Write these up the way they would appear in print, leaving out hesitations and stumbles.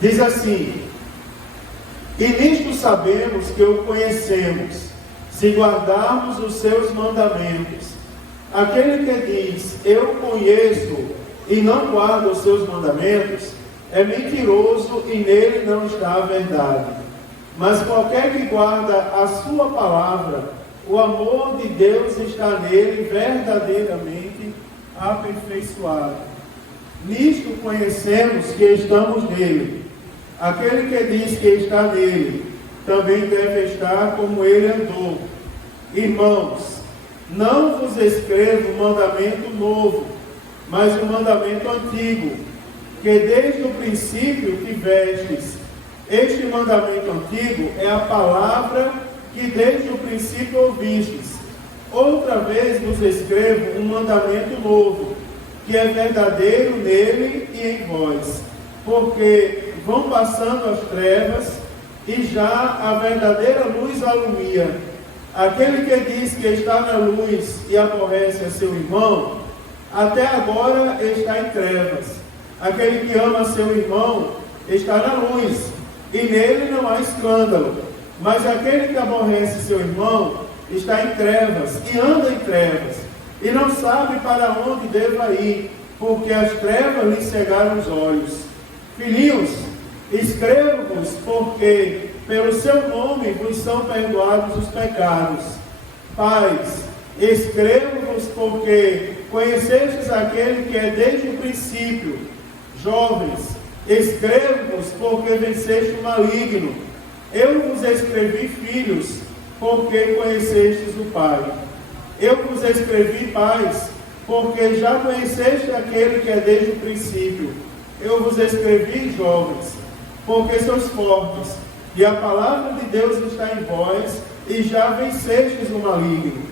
Diz assim: e nisto sabemos que o conhecemos, se guardarmos os seus mandamentos. Aquele que diz, eu conheço, e não guarda os seus mandamentos, é mentiroso e nele não está a verdade. Mas qualquer que guarda a sua palavra, o amor de Deus está nele verdadeiramente aperfeiçoado. Nisto conhecemos que estamos nele. Aquele que diz que está nele, também deve estar como ele andou. Irmãos, não vos escrevo um mandamento novo, mas um mandamento antigo, que desde o princípio tivestes. Este mandamento antigo é a palavra que desde o princípio ouvistes. Outra vez vos escrevo um mandamento novo, que é verdadeiro nele e em vós, porque vão passando as trevas e já a verdadeira luz alumia. Aquele que diz que está na luz e aborrece a seu irmão, até agora está em trevas. Aquele que ama seu irmão está na luz, e nele não há escândalo. Mas aquele que aborrece seu irmão está em trevas, e anda em trevas, e não sabe para onde deva ir, porque as trevas lhe cegaram os olhos. Filhinhos, escrevo-vos porque pelo seu nome vos são perdoados os pecados. Pais, escrevo-vos porque conhecestes aquele que é desde o princípio. Jovens, escrevo-vos porque venceste o maligno. Eu vos escrevi, filhos, porque conhecestes o Pai. Eu vos escrevi, pais, porque já conheceste aquele que é desde o princípio. Eu vos escrevi, jovens, porque sois fortes, e a palavra de Deus está em vós, e já vencestes o maligno.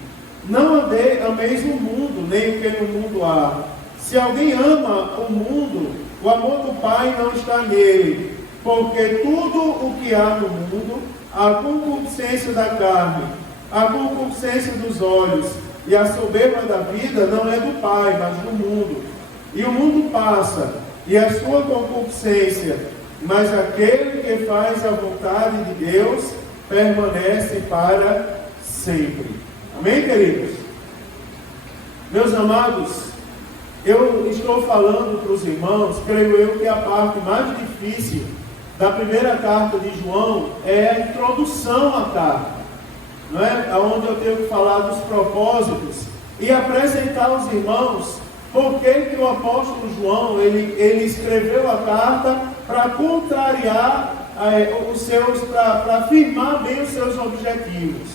Não ameis o mundo, nem o que no mundo há. Se alguém ama o mundo, o amor do Pai não está nele, porque tudo o que há no mundo, a concupiscência da carne, a concupiscência dos olhos e a soberba da vida não é do Pai, mas do mundo. E o mundo passa, e a sua concupiscência, mas aquele que faz a vontade de Deus permanece para sempre. Amém, queridos? Meus amados, eu estou falando para os irmãos, creio eu que a parte mais difícil da primeira carta de João é a introdução à carta, não é? Onde eu tenho que falar dos propósitos e apresentar aos irmãos por que o apóstolo João ele escreveu a carta para contrariar para afirmar bem os seus objetivos.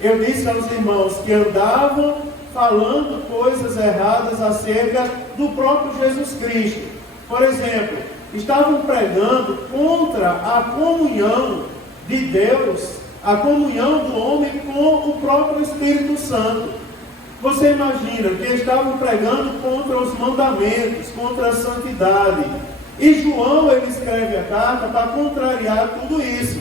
Eu disse aos irmãos que andavam falando coisas erradas acerca do próprio Jesus Cristo. Por exemplo, estavam pregando contra a comunhão de Deus, a comunhão do homem com o próprio Espírito Santo. Você imagina que estavam pregando contra os mandamentos, contra a santidade. E João, ele escreve a carta para contrariar tudo isso.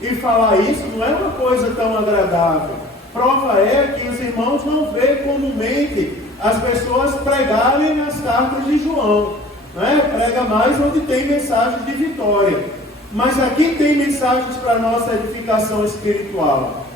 E falar isso não é uma coisa tão agradável. Prova é que os irmãos não veem comumente as pessoas pregarem nas cartas de João. Não é? Prega mais onde tem mensagens de vitória. Mas aqui tem mensagens para a nossa edificação espiritual.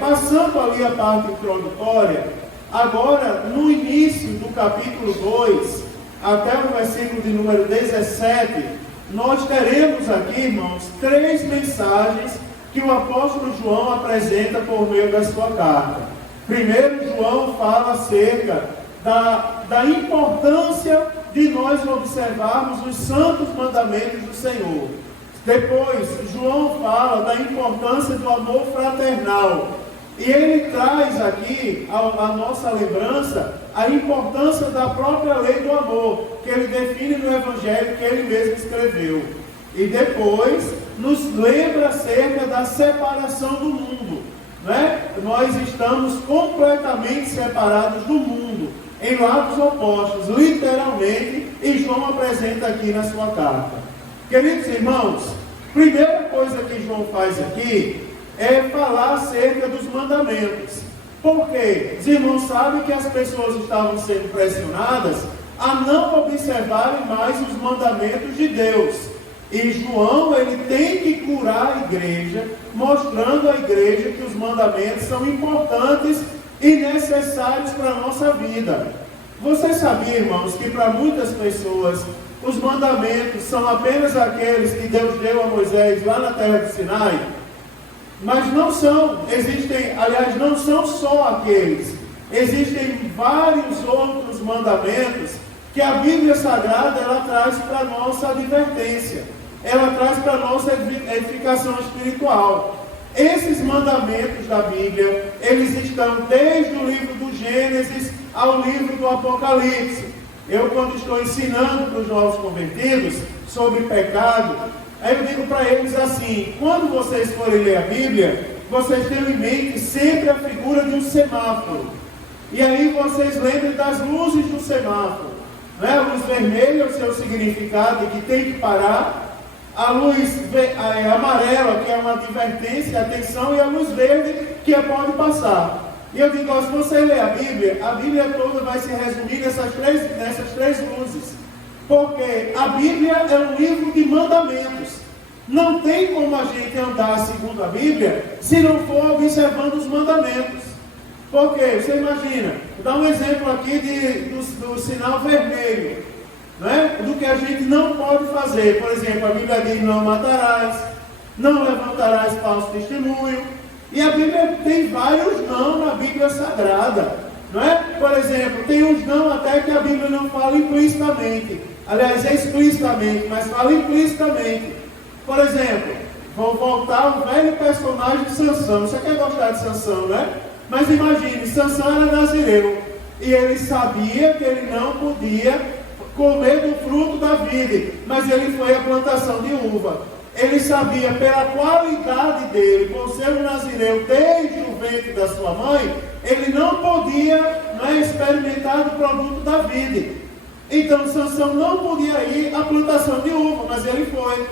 Passando ali a parte introdutória, agora no início do capítulo 2, até o versículo de número 17, nós teremos aqui, irmãos, 3 mensagens que o apóstolo João apresenta por meio da sua carta. Primeiro, João fala acerca da importância de nós observarmos os santos mandamentos do Senhor. Depois, João fala da importância do amor fraternal. E ele traz aqui a nossa lembrança a importância da própria lei do amor, que ele define no Evangelho que ele mesmo escreveu. E depois, nos lembra acerca da separação do mundo. Né? Nós estamos completamente separados do mundo, em lados opostos, literalmente, e João apresenta aqui na sua carta. Queridos irmãos, primeira coisa que João faz aqui é falar acerca dos mandamentos. Por quê? Os irmãos sabem que as pessoas estavam sendo pressionadas a não observarem mais os mandamentos de Deus. E João, ele tem que curar a igreja, mostrando à igreja que os mandamentos são importantes e necessários para a nossa vida. Você sabia, irmãos, que para muitas pessoas os mandamentos são apenas aqueles que Deus deu a Moisés lá na terra de Sinai? Mas não são, não são só aqueles. Existem vários outros mandamentos que a Bíblia Sagrada ela traz para a nossa advertência. Ela traz para a nossa edificação espiritual. Esses mandamentos da Bíblia, eles estão desde o livro do Gênesis ao livro do Apocalipse. Eu, quando estou ensinando para os novos convertidos sobre pecado, aí eu digo para eles assim: quando vocês forem ler a Bíblia, vocês tenham em mente sempre a figura de um semáforo. E aí vocês lembrem das luzes do semáforo. Né? A luz vermelha, o seu significado de que tem que parar. A luz amarela, que é uma advertência, atenção, e a luz verde, que é pode passar. E eu digo, se você ler a Bíblia toda vai se resumir nessas três luzes. Porque a Bíblia é um livro de mandamentos. Não tem como a gente andar segundo a Bíblia se não for observando os mandamentos. Porque, você imagina, vou dar um exemplo aqui do sinal vermelho, né? Do que a gente não pode fazer. Por exemplo, a Bíblia diz: não matarás, não levantarás falso testemunho. E a Bíblia tem vários não na Bíblia Sagrada, não é? Por exemplo, tem uns não até que a Bíblia não fala implicitamente. Aliás, é explicitamente, mas fala implicitamente. Por exemplo, vou voltar ao velho personagem de Sansão. Você quer gostar de Sansão, né? Mas imagine, Sansão era nazireu. E ele sabia que ele não podia comer do fruto da vide, mas ele foi à plantação de uva. Ele sabia, pela qualidade dele, por ser um nazireu desde o ventre da sua mãe, ele não podia experimentar do produto da vide. Então Sansão não podia ir à plantação de uva, mas ele foi.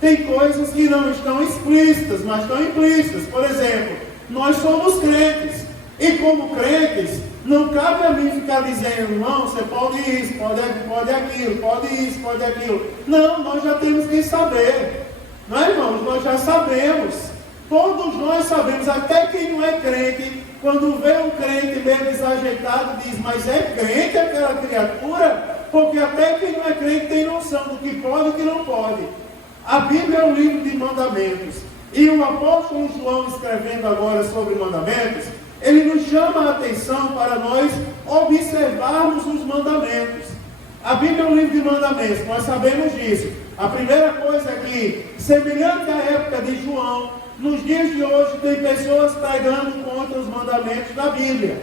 Tem coisas que não estão explícitas, mas estão implícitas. Por exemplo, nós somos crentes, e como crentes, não cabe a mim ficar dizendo: não, você pode isso, pode aquilo, pode isso, pode aquilo. Não, nós já temos que saber. Não é, irmãos? Nós já sabemos. Todos nós sabemos. Até quem não é crente, quando vê um crente meio desajeitado, diz: mas é crente aquela criatura? Porque até quem não é crente tem noção do que pode e do que não pode. A Bíblia é um livro de mandamentos. E o apóstolo João, escrevendo agora sobre mandamentos, ele nos chama a atenção para nós observarmos os mandamentos. A Bíblia é um livro de mandamentos, nós sabemos disso. A primeira coisa é que, semelhante à época de João, nos dias de hoje tem pessoas pregando contra os mandamentos da Bíblia.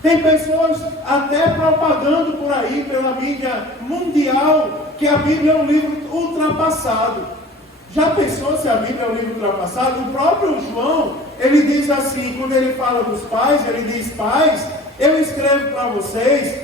Tem pessoas até propagando por aí, pela mídia mundial, que a Bíblia é um livro ultrapassado. Já pensou se a Bíblia é um livro ultrapassado? O próprio João, ele diz assim, quando ele fala dos pais, ele diz: pais, eu escrevo para vocês,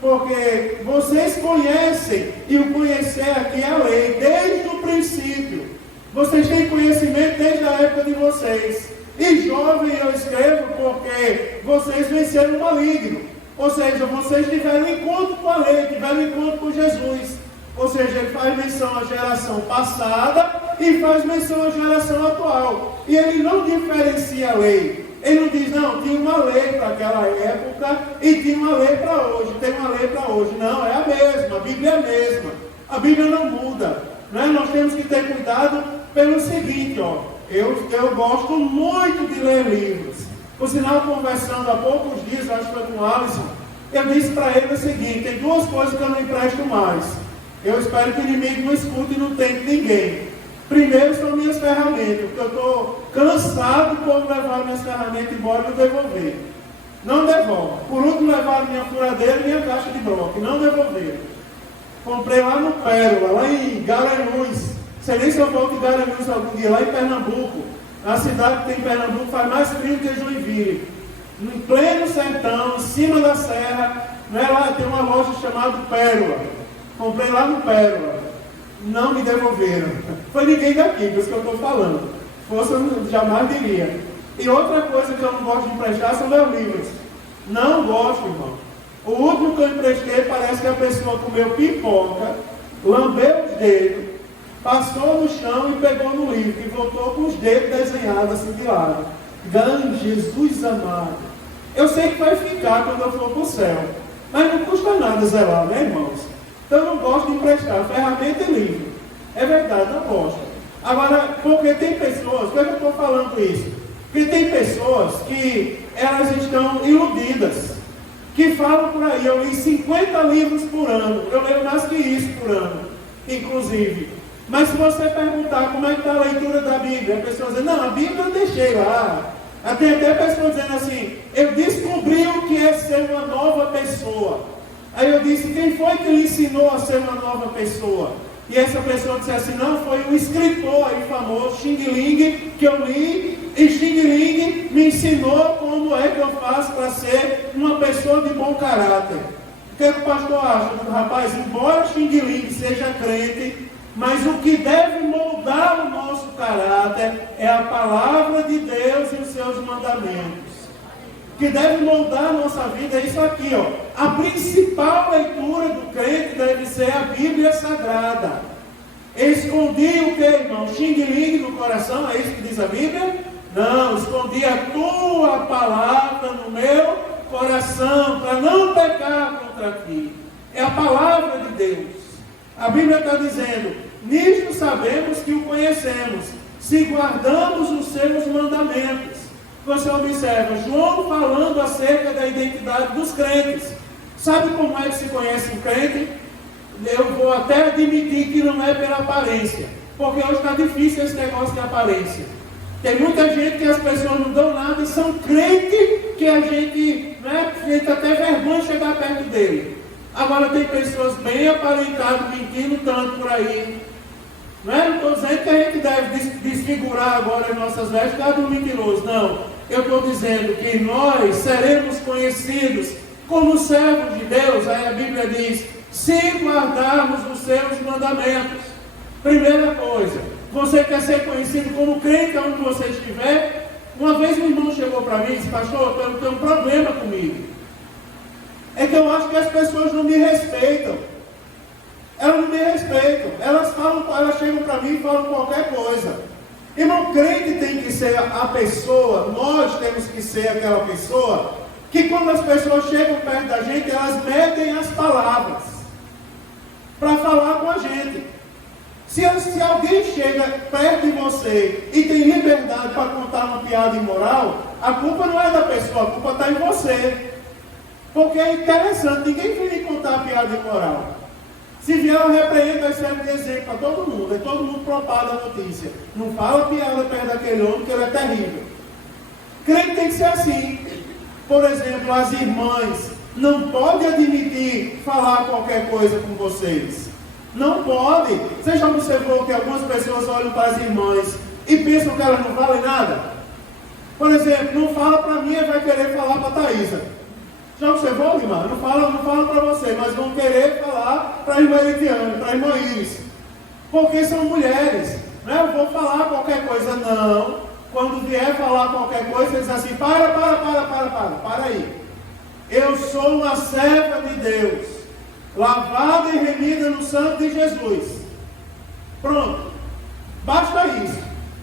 porque vocês conhecem, e o conhecer aqui é a lei, desde o princípio. Vocês têm conhecimento desde a época de vocês. E jovem eu escrevo porque vocês venceram o maligno. Ou seja, vocês tiveram encontro com a lei, tiveram encontro com Jesus. Ou seja, ele faz menção à geração passada e faz menção à geração atual. E ele não diferencia a lei. Ele não diz: não, tinha uma lei para aquela época e tinha uma lei para hoje, tem uma lei para hoje. Não, é a mesma, a Bíblia é a mesma. A Bíblia não muda. Né? Nós temos que ter cuidado pelo seguinte, eu gosto muito de ler livros. Por sinal, conversando há poucos dias, acho que foi com o Alisson, eu disse para ele o seguinte: tem duas coisas que eu não empresto mais. Eu espero que o inimigo não escute e não tente ninguém. Primeiro são minhas ferramentas, porque eu estou cansado de como levar minhas ferramentas embora e não devolver. Não devolvo. Por último, levaram minha furadeira e minha caixa de broca. Não devolveram. Comprei lá no Pérola, lá em Garanhuns. Sei nem se eu volto em Garanhuns algum dia, lá em Pernambuco. A cidade que tem em Pernambuco faz mais frio que Joinville. Em pleno sertão, em cima da serra, né, lá tem uma loja chamada Pérola. Comprei lá no Pérola. Não me devolveram. Foi ninguém daqui, por isso que eu estou falando. Fosse, eu jamais diria. E outra coisa que eu não gosto de emprestar são meus livros. Não gosto, irmão. O último que eu emprestei, parece que a pessoa comeu pipoca, lambeu os dedos, passou no chão e pegou no livro, e voltou com os dedos desenhados assim de lado. Jesus amado. Eu sei que vai ficar quando eu for para o céu, mas não custa nada zelar, né, irmãos? Então eu não gosto de emprestar ferramenta e livro. É verdade, não gosto. Agora, porque tem pessoas, por que eu estou falando isso? Porque tem pessoas que elas estão iludidas, que falam por aí, eu li 50 livros por ano, eu leio mais que isso por ano, inclusive. Mas se você perguntar como é que está a leitura da Bíblia, a pessoa diz, não, a Bíblia eu deixei lá. Tem até pessoas dizendo assim, eu descobri o que é ser uma nova pessoa. Aí eu disse, quem foi que lhe ensinou a ser uma nova pessoa? E essa pessoa disse assim, não, foi um escritor aí famoso, Xing Ling, que eu li, e Xing Ling me ensinou como é que eu faço para ser uma pessoa de bom caráter. O que o pastor acha? Rapaz, embora Xing Ling seja crente, mas o que deve moldar o nosso caráter é a palavra de Deus e os seus mandamentos. O que deve moldar a nossa vida é isso aqui, ó. A principal leitura do crente deve ser a Bíblia Sagrada. Escondi o que, irmão? Xing Ling no coração, é isso que diz a Bíblia? Não, escondi a tua palavra no meu coração, para não pecar contra ti. É a palavra de Deus. A Bíblia está dizendo, nisto sabemos que o conhecemos, se guardamos os seus mandamentos. Você observa, João falando acerca da identidade dos crentes. Sabe como é que se conhece um crente? Eu vou até admitir que não é pela aparência, porque hoje está difícil esse negócio de aparência. Tem muita gente que as pessoas não dão nada e são crentes que a gente até vergonha de chegar perto dele. Agora tem pessoas bem aparentadas, mentindo tanto por aí. Não estou dizendo que a gente deve desfigurar agora as nossas vestes por causa do mentiroso. Não. Eu estou dizendo que nós seremos conhecidos como servos de Deus. Aí a Bíblia diz, se guardarmos os seus mandamentos. Primeira coisa, você quer ser conhecido como crente onde você estiver? Uma vez um irmão chegou para mim e disse, pastor, eu tenho um problema comigo. É que eu acho que as pessoas não me respeitam. Elas não me respeitam. Elas chegam para mim e falam qualquer coisa. Irmão, crente tem que ser a pessoa, nós temos que ser aquela pessoa, que quando as pessoas chegam perto da gente, elas medem as palavras para falar com a gente. Se alguém chega perto de você e tem liberdade para contar uma piada imoral, a culpa não é da pessoa, a culpa está em você. Porque é interessante, ninguém vem me contar piada imoral. Se vier eu repreendo, vai servir de exemplo para todo mundo. É todo mundo propaga a notícia. Não fala piada perto daquele homem, que ele é terrível. Crente tem que ser assim. Por exemplo, as irmãs não podem admitir falar qualquer coisa com vocês. Não pode. Você já observou que algumas pessoas olham para as irmãs e pensam que elas não valem nada? Por exemplo, não fala para mim e vai querer falar para a Thaisa. Já observou, irmã? Não fala para você, mas vão querer falar para a irmã Eliane, para a irmã Iris. Porque são mulheres. Não é? Eu vou falar qualquer coisa, não. Quando vier falar qualquer coisa, eles dizem assim, para aí. Eu sou uma serva de Deus, lavada e remida no sangue de Jesus. Pronto. Basta isso.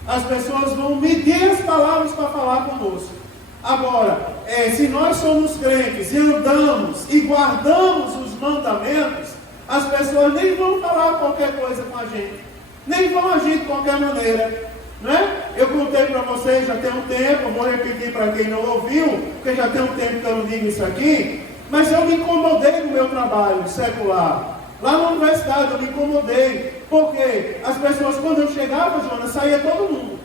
As pessoas vão medir as palavras para falar conosco. Agora, se nós somos crentes e andamos e guardamos os mandamentos, as pessoas nem vão falar qualquer coisa com a gente, nem vão agir de qualquer maneira, né? Eu contei para vocês já tem um tempo, eu vou repetir para quem não ouviu, porque já tem um tempo que eu não digo isso aqui, mas eu me incomodei no meu trabalho secular. Lá na universidade eu me incomodei, porque as pessoas, quando eu chegava, Jonas, saía todo mundo.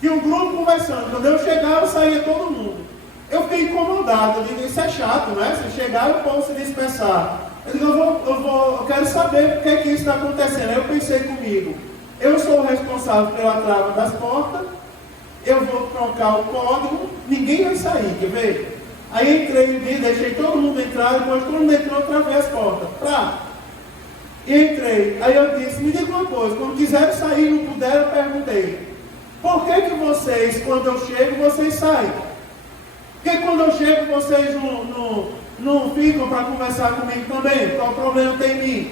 Tinha um grupo conversando, quando eu chegava, saía todo mundo. Eu fiquei incomodado, eu digo, isso é chato, né? Se chegar, o povo se dispersar. Eu digo, eu quero saber por que isso está acontecendo. Aí eu pensei comigo, eu sou o responsável pela trava das portas, eu vou trocar o código, ninguém vai sair, quer ver? Aí entrei, deixei todo mundo entrar, depois todo mundo entrou, travei as portas. E entrei. Aí eu disse, me diga uma coisa, quando quiseram sair, não puderam, eu perguntei. Por que vocês, quando eu chego, vocês saem? Por que quando eu chego, vocês não ficam para conversar comigo também? Qual o problema tem em mim?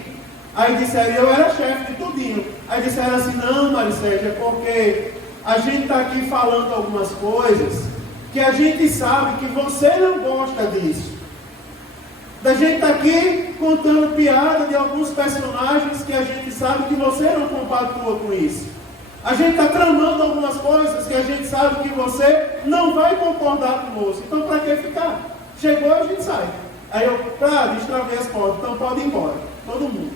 Aí disseram, eu era chefe de tudinho. Aí disseram assim, não, Maricete, é porque a gente está aqui falando algumas coisas que a gente sabe que você não gosta disso. Da gente está aqui contando piada de alguns personagens que a gente sabe que você não compactua com isso. A gente está tramando algumas coisas que a gente sabe que você não vai concordar conosco. Então, para que ficar? Chegou, a gente sai. Aí eu, destravei as portas. Então, pode ir embora. Todo mundo.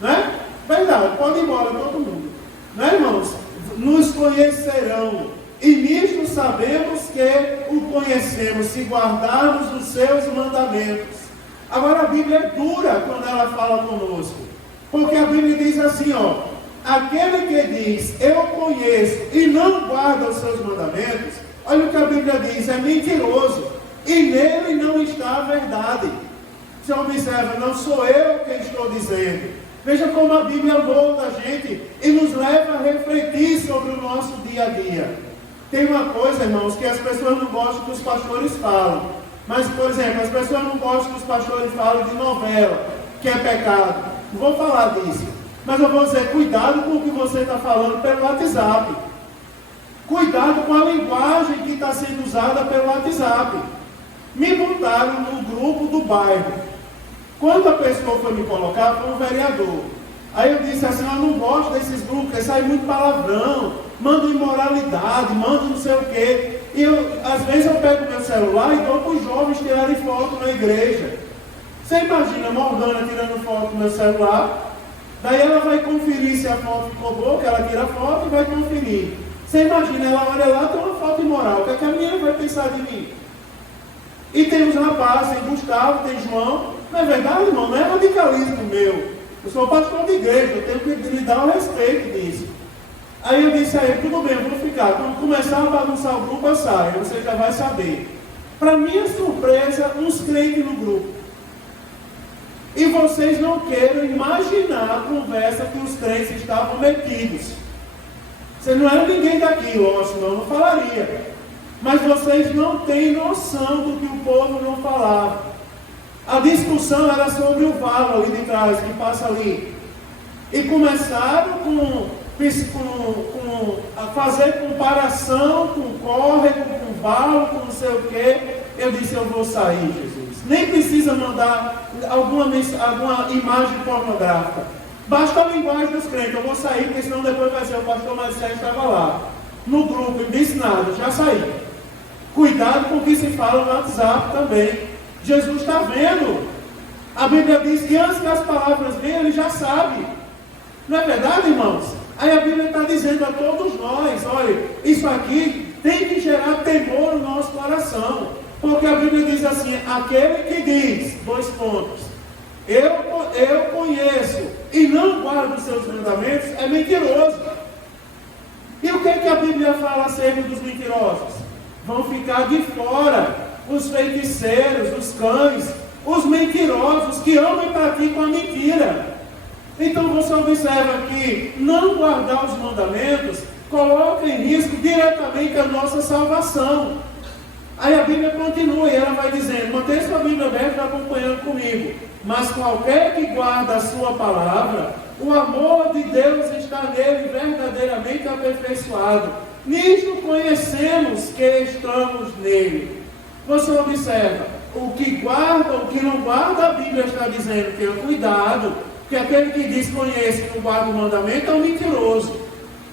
Né? Verdade, pode ir embora todo mundo. Né, irmãos? Nos conhecerão. E nisto sabemos que o conhecemos, se guardarmos os seus mandamentos. Agora, a Bíblia é dura quando ela fala conosco. Porque a Bíblia diz assim, aquele que diz, eu conheço, e não guarda os seus mandamentos, olha o que a Bíblia diz, é mentiroso, e nele não está a verdade. Você observa, não sou eu quem estou dizendo. Veja como a Bíblia volta a gente e nos leva a refletir sobre o nosso dia a dia. Tem uma coisa, irmãos, que as pessoas não gostam que os pastores falam. Mas, por exemplo, as pessoas não gostam que os pastores falam de novela, que é pecado. Não vou falar disso. Mas eu vou dizer, cuidado com o que você está falando pelo WhatsApp. Cuidado com a linguagem que está sendo usada pelo WhatsApp. Me botaram no grupo do bairro. Quando a pessoa foi me colocar, foi um vereador. Aí eu disse assim, eu não gosto desses grupos, porque sai muito palavrão, manda imoralidade, manda não sei o quê. E às vezes eu pego meu celular e dou para os jovens tirarem foto na igreja. Você imagina a Morgana tirando foto no meu celular? Daí ela vai conferir se a foto ficou boa, que ela tira a foto e vai conferir. Você imagina, ela olha lá, tem uma foto imoral. O que é que a menina vai pensar de mim? E tem os rapazes, tem Gustavo, tem João. Não é verdade, irmão? Não é radicalismo meu. Eu sou pastor de igreja, eu tenho que lhe dar o respeito disso. Aí eu disse a ele, tudo bem, eu vou ficar. Quando começar a bagunçar o grupo, eu saio, você já vai saber. Para minha surpresa, uns crentes no grupo. E vocês não queiram imaginar a conversa que os crentes estavam metidos. Você não era ninguém daqui, lógico, eu não falaria. Mas vocês não têm noção do que o povo não falava. A discussão era sobre o valo ali de trás, que passa ali. E começaram a fazer comparação com córrego, com valo, com não sei o quê. Eu disse, eu vou sair, Jesus. Nem precisa mandar alguma imagem pornográfica. Basta a linguagem dos crentes. Eu vou sair, porque senão depois vai ser o pastor Marcelo estava lá. No grupo, não disse nada, já saí. Cuidado com o que se fala no WhatsApp também. Jesus está vendo. A Bíblia diz que antes que as palavras venham, ele já sabe. Não é verdade, irmãos? Aí a Bíblia está dizendo a todos nós, olha, isso aqui tem que gerar temor no nosso coração. Porque a Bíblia diz assim, aquele que diz, eu conheço e não guardo os seus mandamentos, é mentiroso. E o que é que a Bíblia fala acerca dos mentirosos? Vão ficar de fora os feiticeiros, os cães, os mentirosos que amam e praticam a mentira. Então você observa que não guardar os mandamentos coloca em risco diretamente a nossa salvação. Aí a Bíblia continua e ela vai dizendo, mantenha sua Bíblia aberta acompanhando comigo. Mas qualquer que guarda a sua palavra, o amor de Deus está nele verdadeiramente aperfeiçoado. Nisto conhecemos que estamos nele. Você observa, o que guarda, o que não guarda, a Bíblia está dizendo que é cuidado, que aquele que diz conhece e não guarda o mandamento é um mentiroso.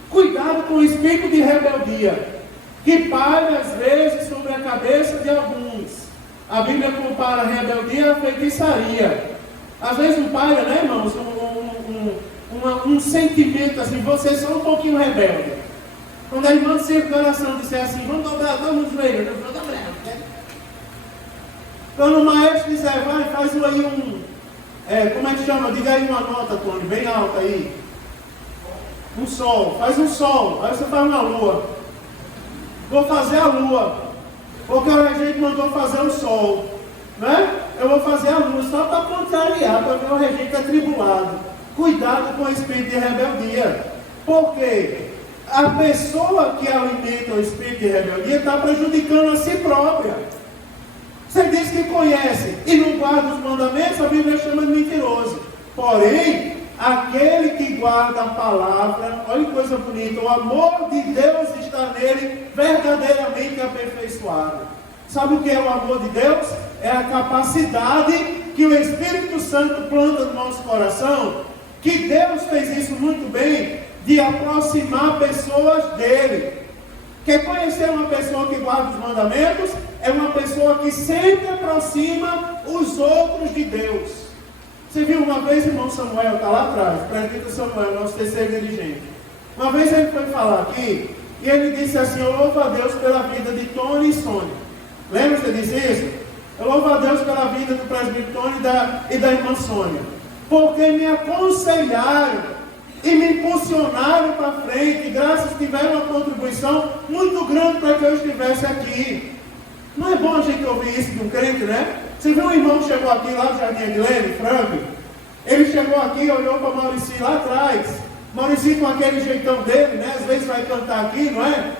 Cuidado com o espírito de rebeldia, que paira às vezes sobre a cabeça de alguns. A Bíblia compara a rebeldia à feitiçaria. Às vezes não paira, né, irmãos, um sentimento assim, vocês são um pouquinho rebeldes. Quando a irmã de circulação disser assim, vamos dobrar, vamos joelho, eu vou dobrar, né? Quando o maestro disser, vai, faz aí como é que chama? Diga aí uma nota, Tony, bem alta aí. Um sol, faz um sol, aí você faz uma lua. Vou fazer a lua, porque o regente mandou fazer o sol, né? Eu vou fazer a lua só para contrariar, porque o regente é tribulado. Cuidado com o espírito de rebeldia, porque a pessoa que alimenta o espírito de rebeldia está prejudicando a si própria. Você diz que conhece e não guarda os mandamentos, a Bíblia chama de mentiroso. Porém, aquele que guarda a palavra, olha que coisa bonita, o amor de Deus está nele verdadeiramente aperfeiçoado. Sabe o que é o amor de Deus? É a capacidade que o Espírito Santo planta no nosso coração, que Deus fez isso muito bem, de aproximar pessoas dele. Quer conhecer uma pessoa que guarda os mandamentos? É uma pessoa que sempre aproxima os outros de Deus. Você viu uma vez o irmão Samuel, está lá atrás, o presbítero Samuel, nosso terceiro dirigente. Uma vez ele foi falar aqui, e ele disse assim: eu louvo a Deus pela vida de Tony e Sônia. Lembra que você disse isso? Eu louvo a Deus pela vida do presbítero Tony e da irmã Sônia, porque me aconselharam e me impulsionaram para frente, e graças tiveram uma contribuição muito grande para que eu estivesse aqui. Não é bom a gente ouvir isso de um crente, né? Você viu um irmão que chegou aqui lá no Jardim Aguilene, Frank? Ele chegou aqui e olhou para Maurici lá atrás. Maurici com aquele jeitão dele, né? Às vezes vai cantar aqui, não é?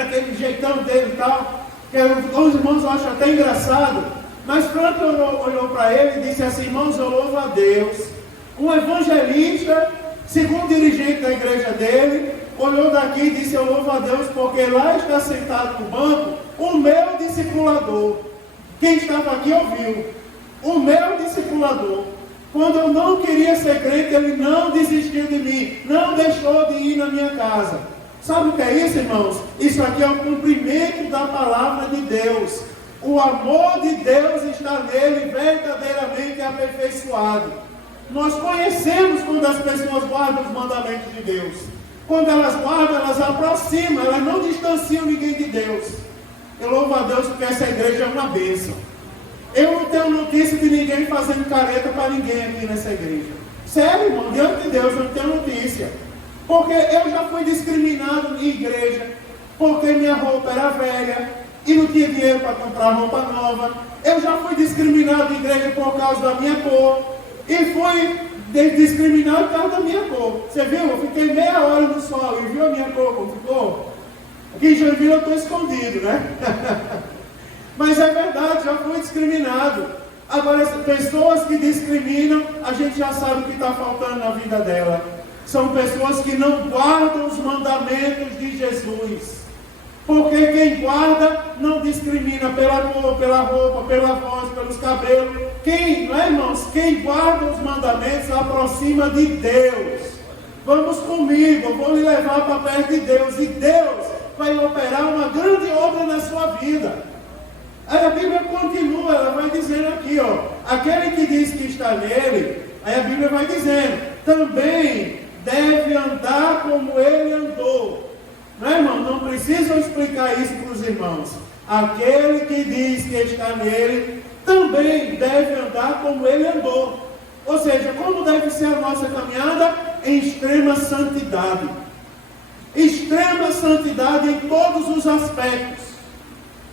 Aquele jeitão dele e tal, que os irmãos acham até engraçado. Mas Frank olhou para ele e disse assim: irmãos, eu louvo a Deus. Um evangelista, segundo dirigente da igreja dele, olhou daqui e disse: eu louvo a Deus porque lá está sentado no banco o meu discipulador. Quem estava aqui ouviu. O meu discipulador. Quando eu não queria ser crente, ele não desistiu de mim, não deixou de ir na minha casa. Sabe o que é isso, irmãos? Isso aqui é o cumprimento da palavra de Deus. O amor de Deus está nele verdadeiramente aperfeiçoado. Nós conhecemos quando as pessoas guardam os mandamentos de Deus. Quando elas guardam, elas aproximam, elas não distanciam ninguém de Deus. Eu louvo a Deus porque essa igreja é uma bênção. Eu não tenho notícia de ninguém fazendo careta para ninguém aqui nessa igreja. Sério, irmão, diante de Deus eu não tenho notícia. Porque eu já fui discriminado em igreja, porque minha roupa era velha e não tinha dinheiro para comprar roupa nova. Eu já fui discriminado em igreja por causa da minha cor. E fui discriminado por causa da minha cor. Você viu? Eu fiquei meia hora no sol e viu a minha cor como ficou? Aqui em Joinville eu estou escondido, né? Mas é verdade, já fui discriminado. Agora, as pessoas que discriminam, a gente já sabe o que está faltando na vida dela. São pessoas que não guardam os mandamentos de Jesus. Porque quem guarda não discrimina pela cor, pela roupa, pela voz, pelos cabelos. Quem, não é, irmãos? Quem guarda os mandamentos aproxima de Deus. Vamos comigo, eu vou lhe levar para perto de Deus. E Deus vai operar uma grande obra na sua vida. Aí a Bíblia continua, ela vai dizendo aqui, ó, aquele que diz que está nele, aí a Bíblia vai dizendo, também deve andar como ele andou. Não é, irmão? Não precisam explicar isso para os irmãos. Aquele que diz que está nele, também deve andar como ele andou. Ou seja, como deve ser a nossa caminhada? Em extrema santidade. Extrema santidade em todos os aspectos.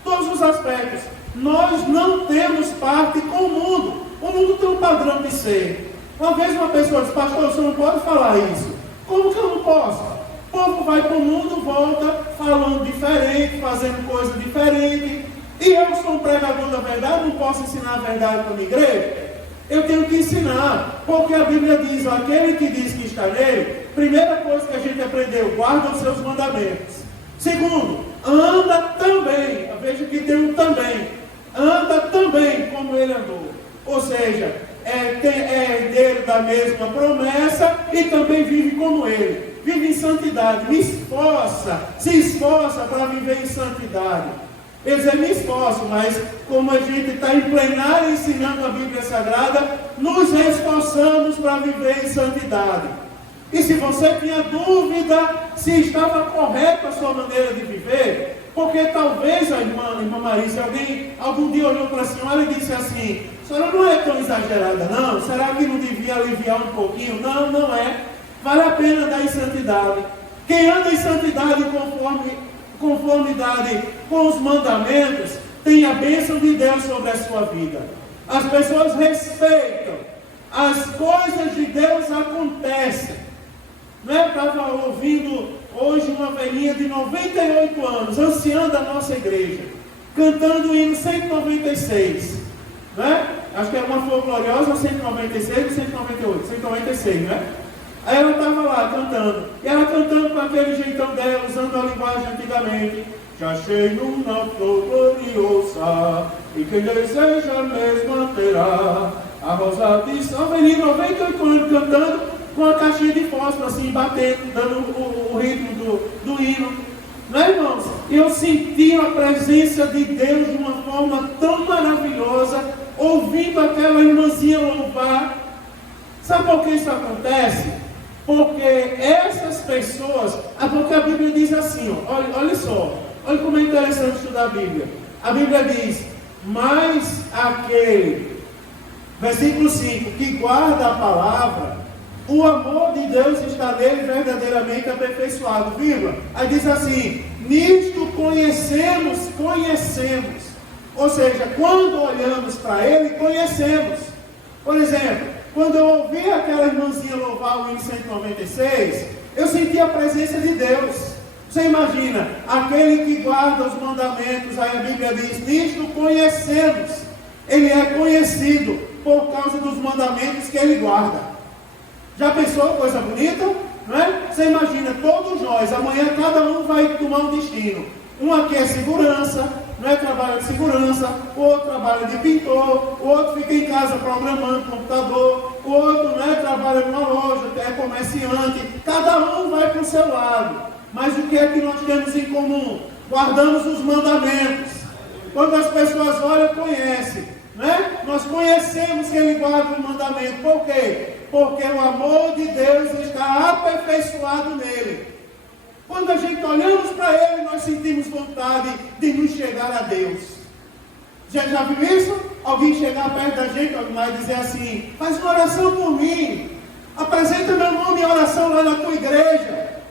Todos os aspectos. Nós não temos parte com o mundo. O mundo tem um padrão de ser. Uma vez uma pessoa disse: pastor, você não pode falar isso. Como que eu não posso? O povo vai para o mundo, volta falando diferente, fazendo coisa diferente. E eu sou um pregador da verdade, não posso ensinar a verdade para a minha igreja? Eu tenho que ensinar, porque a Bíblia diz: aquele que diz que está nele, primeira coisa que a gente aprendeu, guarda os seus mandamentos. Segundo, anda também, veja que tem um também, anda também como ele andou. Ou seja, é herdeiro da mesma promessa e também vive como ele. Vive em santidade, se esforça para viver em santidade. Eu dizer, me esforço, mas como a gente está em plenário ensinando a Bíblia Sagrada, nos esforçamos para viver em santidade. E se você tinha dúvida se estava correta a sua maneira de viver, porque talvez a irmã Marisa, algum dia olhou para a senhora e disse assim: a senhora não é tão exagerada não? Será que não devia aliviar um pouquinho? Não, não é. Vale a pena andar em santidade. Quem anda em santidade conformidade com os mandamentos, tem a bênção de Deus sobre a sua vida. As pessoas respeitam, as coisas de Deus acontecem. Eu estava ouvindo hoje uma velhinha de 98 anos, anciã da nossa igreja, cantando o hino 196. Acho que era uma Flor Gloriosa, 196 ou 198, 196, né? Aí ela estava lá cantando, e ela cantando com aquele jeitão dela, usando a linguagem antigamente. Já achei numa flor gloriosa, e quem deseja mesmo terá. A rosa de São Menino, 98 anos, cantando com a caixinha de fósforo, assim, batendo, dando o ritmo do hino. Não é, irmãos? Eu senti a presença de Deus de uma forma tão maravilhosa, ouvindo aquela irmãzinha louvar. Sabe por que isso acontece? Porque essas pessoas, porque a Bíblia diz assim, ó, olha só, olha como é interessante estudar a Bíblia. A Bíblia diz, mas aquele, versículo 5, que guarda a palavra, o amor de Deus está nele verdadeiramente aperfeiçoado, vírgula. Aí diz assim, nisto conhecemos. Ou seja, quando olhamos para ele, conhecemos. Por exemplo, quando eu ouvi aquela irmãzinha louvar o hino 196, eu senti a presença de Deus. Você imagina, aquele que guarda os mandamentos, aí a Bíblia diz, nisto conhecemos. Ele é conhecido por causa dos mandamentos que ele guarda. Já pensou, coisa bonita? Não é? Você imagina, todos nós, amanhã cada um vai tomar um destino. Um aqui é segurança, não é? Trabalha de segurança, o outro trabalha de pintor, o outro fica em casa programando computador, o outro, não é? Trabalha numa loja, é comerciante. Cada um vai para o seu lado. Mas o que é que nós temos em comum? Guardamos os mandamentos. Quando as pessoas olham, conhecem. Né? Nós conhecemos que ele guarda o mandamento. Por quê? Porque o amor de Deus está aperfeiçoado nele. Quando a gente olhamos para ele, nós sentimos vontade de nos chegar a Deus. Já viu isso? Alguém chegar perto da gente vai dizer assim, faz uma oração por mim, apresenta meu nome em oração lá na tua igreja.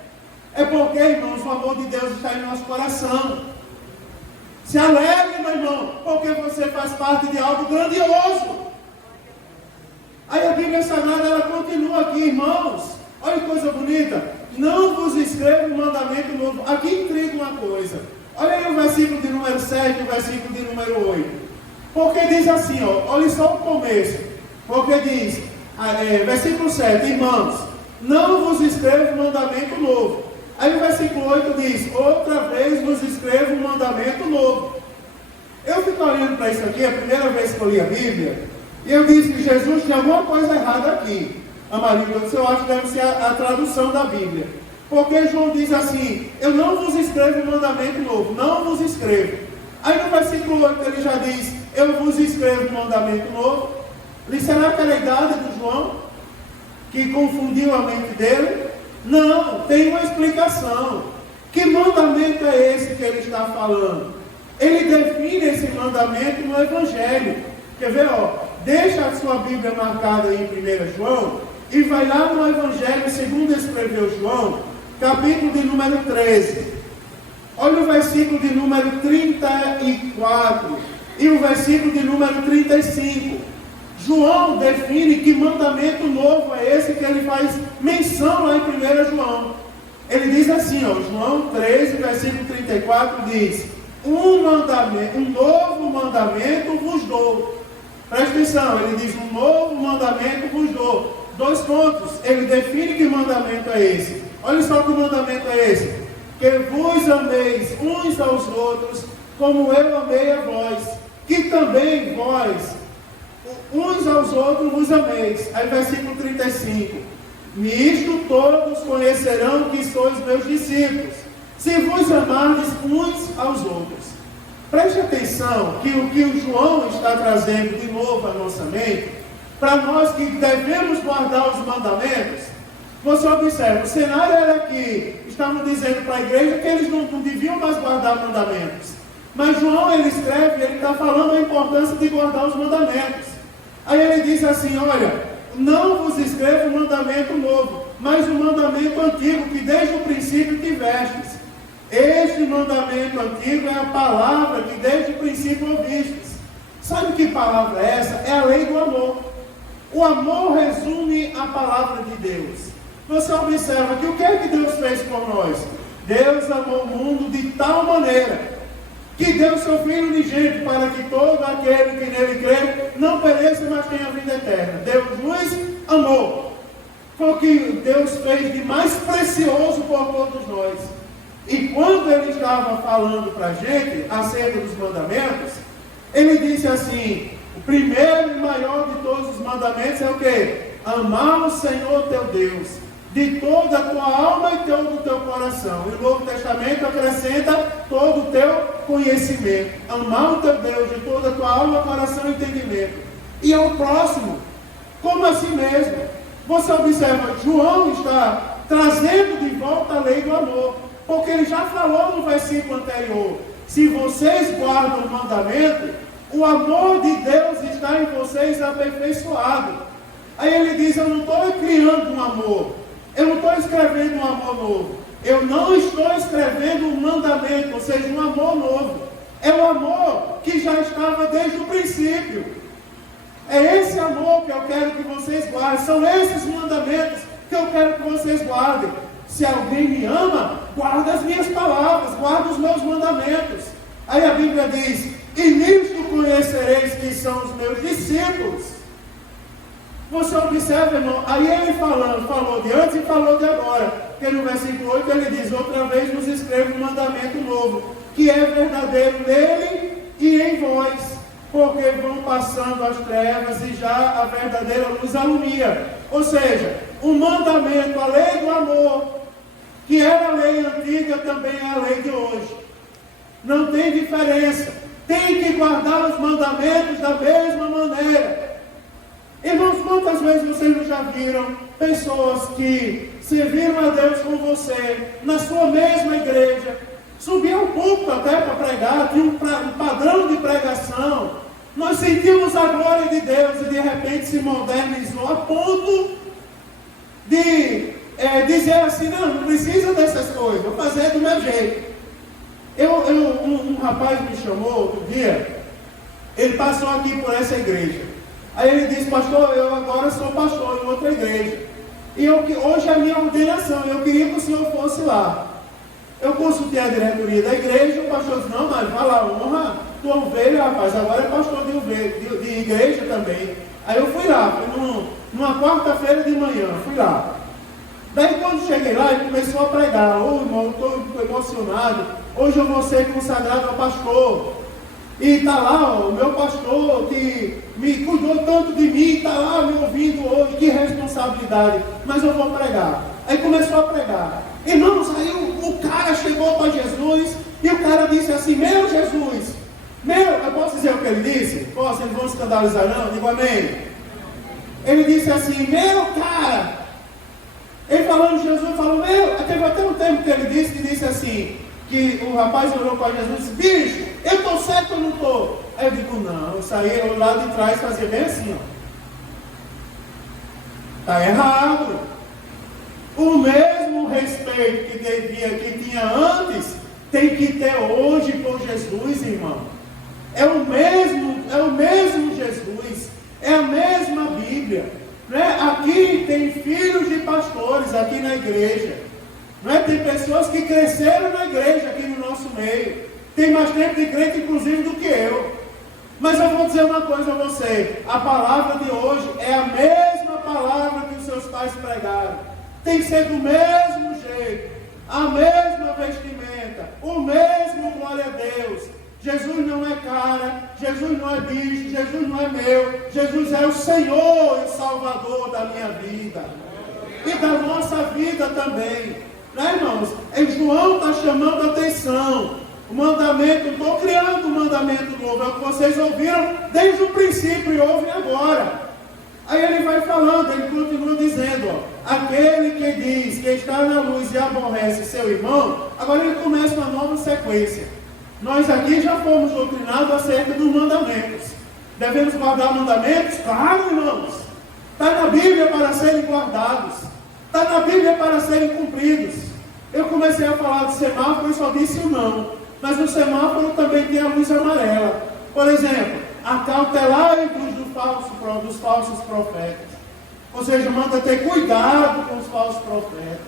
É porque, irmãos, o amor de Deus está em nosso coração. Se alegre, meu irmão, porque você faz parte de algo grandioso. Aí a Bíblia Sagrada, ela continua aqui, irmãos. Olha que coisa bonita. Não vos escrevo um mandamento novo. Aqui intriga uma coisa. Olha aí o versículo de número 7 e o versículo de número 8. Porque diz assim, ó, olha só o começo. Porque diz, versículo 7, irmãos, não vos escrevo um mandamento novo. Aí o versículo 8 diz, outra vez vos escrevo um mandamento novo. Eu fico olhando para isso aqui, a primeira vez que eu li a Bíblia, e eu disse que Jesus tinha alguma coisa errada aqui. A Maria, eu acho que deve ser a tradução da Bíblia. Porque João diz assim, eu não vos escrevo um mandamento novo, não vos escrevo. Aí no versículo 8 ele já diz, eu vos escrevo um mandamento novo. E será que era a idade do João que confundiu a mente dele? Não, tem uma explicação. Que mandamento é esse que ele está falando? Ele define esse mandamento no Evangelho. Quer ver, ó? Deixa a sua Bíblia marcada aí em 1 João e vai lá no Evangelho segundo escreveu João, capítulo de número 13. Olha o versículo de número 34 e o versículo de número 35. João define que mandamento novo é esse que ele faz menção lá em 1 João. Ele diz assim, ó, João 13, versículo 34 diz, um novo mandamento vos dou. Presta atenção, ele diz, um novo mandamento vos dou. 2 pontos, ele define que mandamento é esse. Olha só que mandamento é esse. Que vos ameis uns aos outros, como eu amei a vós. Que também vós, uns aos outros, vos ameis. Aí versículo 35. Nisto todos conhecerão que sois meus discípulos, se vos amardes uns aos outros. Preste atenção que o que o João está trazendo de novo à nossa mente, para nós que devemos guardar os mandamentos. Você observa, o cenário era que estavam dizendo para a igreja que eles não deviam mais guardar mandamentos. Mas João, ele escreve, ele está falando a importância de guardar os mandamentos. Aí ele diz assim, olha, não vos escrevo um mandamento novo, mas um mandamento antigo que desde o princípio tivestes. Este mandamento antigo é a palavra que desde o princípio ouvistes. Sabe que palavra é essa? É a lei do amor. O amor resume a palavra de Deus. Você observa que o que é que Deus fez por nós? Deus amou o mundo de tal maneira que deu seu Filho unigênito para que todo aquele que nele crê não pereça, mas têm a vida eterna. Deus nos amou. Foi o que Deus fez de mais precioso por todos nós. E quando Ele estava falando para a gente acerca dos mandamentos, Ele disse assim: o primeiro e maior de todos os mandamentos é o quê? Amar o Senhor teu Deus de toda a tua alma e todo o teu coração. E o Novo Testamento acrescenta todo o teu conhecimento. Amar o teu Deus de toda a tua alma, coração e entendimento. E ao próximo, como assim mesmo. Você observa, João está trazendo de volta a lei do amor. Porque ele já falou no versículo anterior: se vocês guardam o mandamento, o amor de Deus está em vocês aperfeiçoado. Aí ele diz: eu não estou criando um amor, eu não estou escrevendo um amor novo, eu não estou escrevendo um mandamento, ou seja, um amor novo. É o amor que já estava desde o princípio. É esse amor que eu quero que vocês guardem, são esses mandamentos que eu quero que vocês guardem. Se alguém me ama, guarda as minhas palavras, guarda os meus mandamentos. Aí a Bíblia diz: e nisto conhecereis que são os meus discípulos. Você observa, irmão, aí ele falou de antes e falou de agora. Porque no versículo 8 ele diz: outra vez nos escrevo um mandamento novo, que é verdadeiro nele e em vós, porque vão passando as trevas e já a verdadeira luz alumia. Ou seja, o mandamento, a lei do amor, que era a lei antiga, também é a lei de hoje. Não tem diferença. Tem que guardar os mandamentos da mesma maneira. Irmãos, quantas vezes vocês já viram pessoas que serviram a Deus com você, na sua mesma igreja, subiam ao púlpito até para pregar, tinha um padrão de pregação. Nós sentimos a glória de Deus e de repente se modernizou a ponto de dizer assim: não precisa dessas coisas, vou fazer do meu jeito. Um rapaz me chamou outro dia, ele passou aqui por essa igreja. Aí ele disse: pastor, eu agora sou pastor em outra igreja. E hoje é a minha ordenação, eu queria que o senhor fosse lá. Eu consultei a diretoria da igreja, o pastor disse: não, mas vai lá, honra tua ovelha, rapaz, agora é pastor de igreja também. Aí eu fui lá, fui numa quarta-feira de manhã, fui lá. Daí quando cheguei lá, ele começou a pregar: ô irmão, estou emocionado, hoje eu vou ser consagrado ao pastor. E está lá o meu pastor que me cuidou tanto de mim, está lá me ouvindo hoje, que responsabilidade, mas eu vou pregar. Aí começou a pregar. Irmãos, aí o cara chegou para Jesus e o cara disse assim: meu Jesus, eu posso dizer o que ele disse? Posso, eles vão escandalizar não? Digo amém. Ele disse assim: meu cara, ele falando de Jesus, falou: teve até um tempo que ele disse assim, que o rapaz olhou para Jesus e disse: bicho, eu estou certo ou não estou? Aí eu digo: não, isso aí eu lá de trás fazia bem assim, ó. Está errado. O mesmo respeito que tinha antes, tem que ter hoje por Jesus, irmão. É o mesmo Jesus, é a mesma Bíblia. Né? Aqui tem filhos de pastores, aqui na igreja. Né? Tem pessoas que cresceram na igreja, aqui no nosso meio. Tem mais tempo de crente, inclusive, do que eu. Mas eu vou dizer uma coisa a você: a palavra de hoje é a mesma palavra que os seus pais pregaram. Tem que ser do mesmo jeito, a mesma vestimenta, o mesmo glória a Deus. Jesus não é cara, Jesus não é bicho, Jesus não é meu. Jesus é o Senhor e o Salvador da minha vida e da nossa vida também. Né, irmãos? João está chamando a atenção. O mandamento, não estou criando um mandamento novo, é o que vocês ouviram desde o princípio e ouvem agora. Aí ele vai falando, ele continua dizendo: ó, aquele que diz que está na luz e aborrece seu irmão. Agora ele começa uma nova sequência. Nós aqui já fomos doutrinados acerca dos mandamentos. Devemos guardar mandamentos? Claro, irmãos. Está na Bíblia para serem guardados. Está na Bíblia para serem cumpridos. Eu comecei a falar de semáforo e só disse o não. Mas no semáforo também tem a luz amarela. Por exemplo, acautelai-vos dos falsos profetas. Ou seja, manda ter cuidado com os falsos profetas.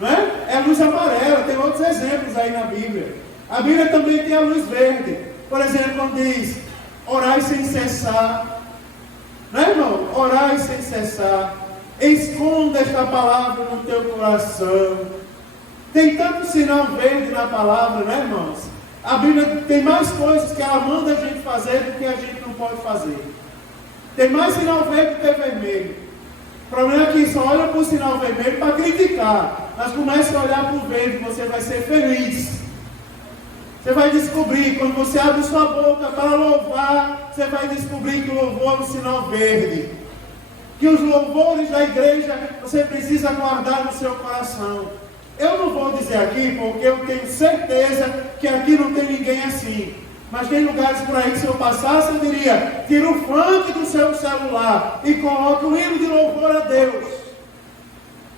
Não é? É a luz amarela, tem outros exemplos aí na Bíblia. A Bíblia também tem a luz verde. Por exemplo, quando diz: orai sem cessar. orai sem cessar. Esconda esta palavra no teu coração. Tem tanto sinal verde na palavra, né, irmãos? A Bíblia tem mais coisas que ela manda a gente fazer do que a gente não pode fazer. Tem mais sinal verde do que vermelho. O problema é que só olha para o sinal vermelho para criticar. Mas comece a olhar para o verde, você vai ser feliz. Você vai descobrir, quando você abre sua boca para louvar, você vai descobrir que o louvor é um sinal verde. Que os louvores da igreja você precisa guardar no seu coração. Eu não vou dizer aqui, porque eu tenho certeza que aqui não tem ninguém assim. Mas tem lugares por aí que se eu passasse, eu diria, tira o funk do seu celular e coloque um hino de louvor a Deus.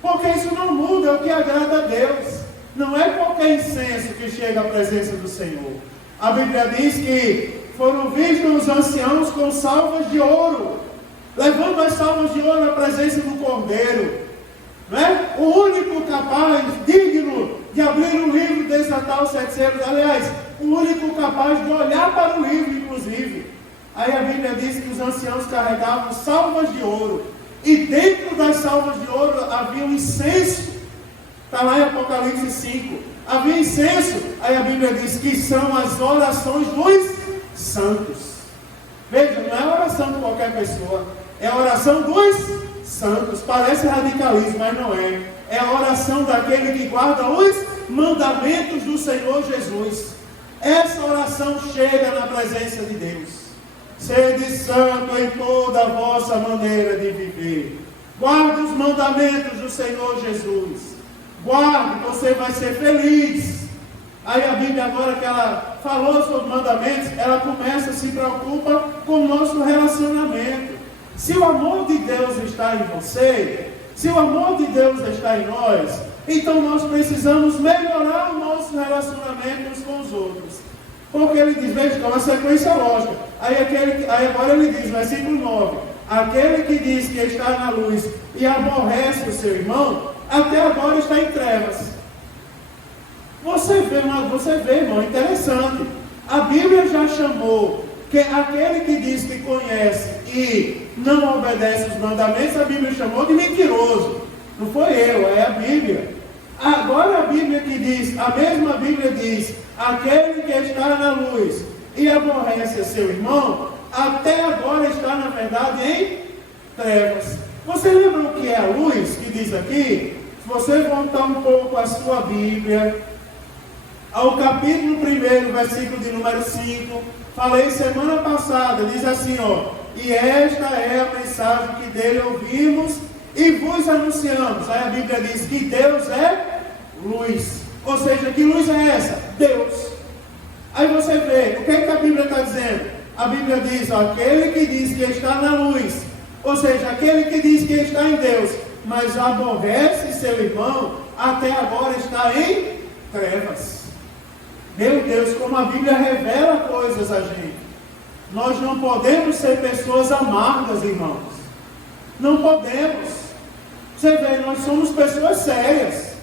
Porque isso não muda, é o que agrada a Deus. Não é qualquer incenso que chega à presença do Senhor. A Bíblia diz que foram vistos os anciãos com salvas de ouro, levando as salvas de ouro à presença do Cordeiro. Não é? O único capaz, digno de abrir o livro e desatar os 7 selos. Aliás, o único capaz de olhar para o livro, inclusive. Aí a Bíblia diz que os anciãos carregavam salvas de ouro. E dentro das salvas de ouro havia um incenso. Está lá em Apocalipse 5. Havia incenso. Aí a Bíblia diz que são as orações dos santos. Veja, não é a oração de qualquer pessoa. É a oração dos santos. Parece radicalismo, mas não é. É a oração daquele que guarda os mandamentos do Senhor Jesus. Essa oração chega na presença de Deus. Sede santo em toda a vossa maneira de viver. Guarde os mandamentos do Senhor Jesus. Guarde, você vai ser feliz. Aí a Bíblia, agora que ela falou sobre mandamentos, ela começa a se preocupar com o nosso relacionamento. Se o amor de Deus está em você, se o amor de Deus está em nós, então nós precisamos melhorar o nosso relacionamento uns com os outros. Porque ele diz, veja, é uma sequência lógica. Aí agora ele diz, versículo 9, aquele que diz que está na luz e aborrece o seu irmão, até agora está em trevas. Você vê, irmão, interessante. A Bíblia já chamou que aquele que diz que conhece e não obedece os mandamentos, a Bíblia chamou de mentiroso. Não foi eu, é a Bíblia. Agora a Bíblia que diz, a mesma Bíblia diz, aquele que está na luz e aborrece seu irmão, até agora está na verdade em trevas. Você lembra o que é a luz que diz aqui? Se você voltar um pouco a sua Bíblia, ao capítulo 1, versículo de número 5, falei semana passada, diz assim, ó, e esta é a mensagem que dele ouvimos e vos anunciamos. Aí a Bíblia diz que Deus é luz. Ou seja, que luz é essa? Deus. Aí você vê, o que é que a Bíblia está dizendo? A Bíblia diz, ó, aquele que diz que está na luz, ou seja, aquele que diz que está em Deus, mas aborrece seu irmão, até agora está em trevas. Meu Deus, como a Bíblia revela coisas a gente. Nós não podemos ser pessoas amargas, irmãos. Não podemos. Você vê, nós somos pessoas sérias.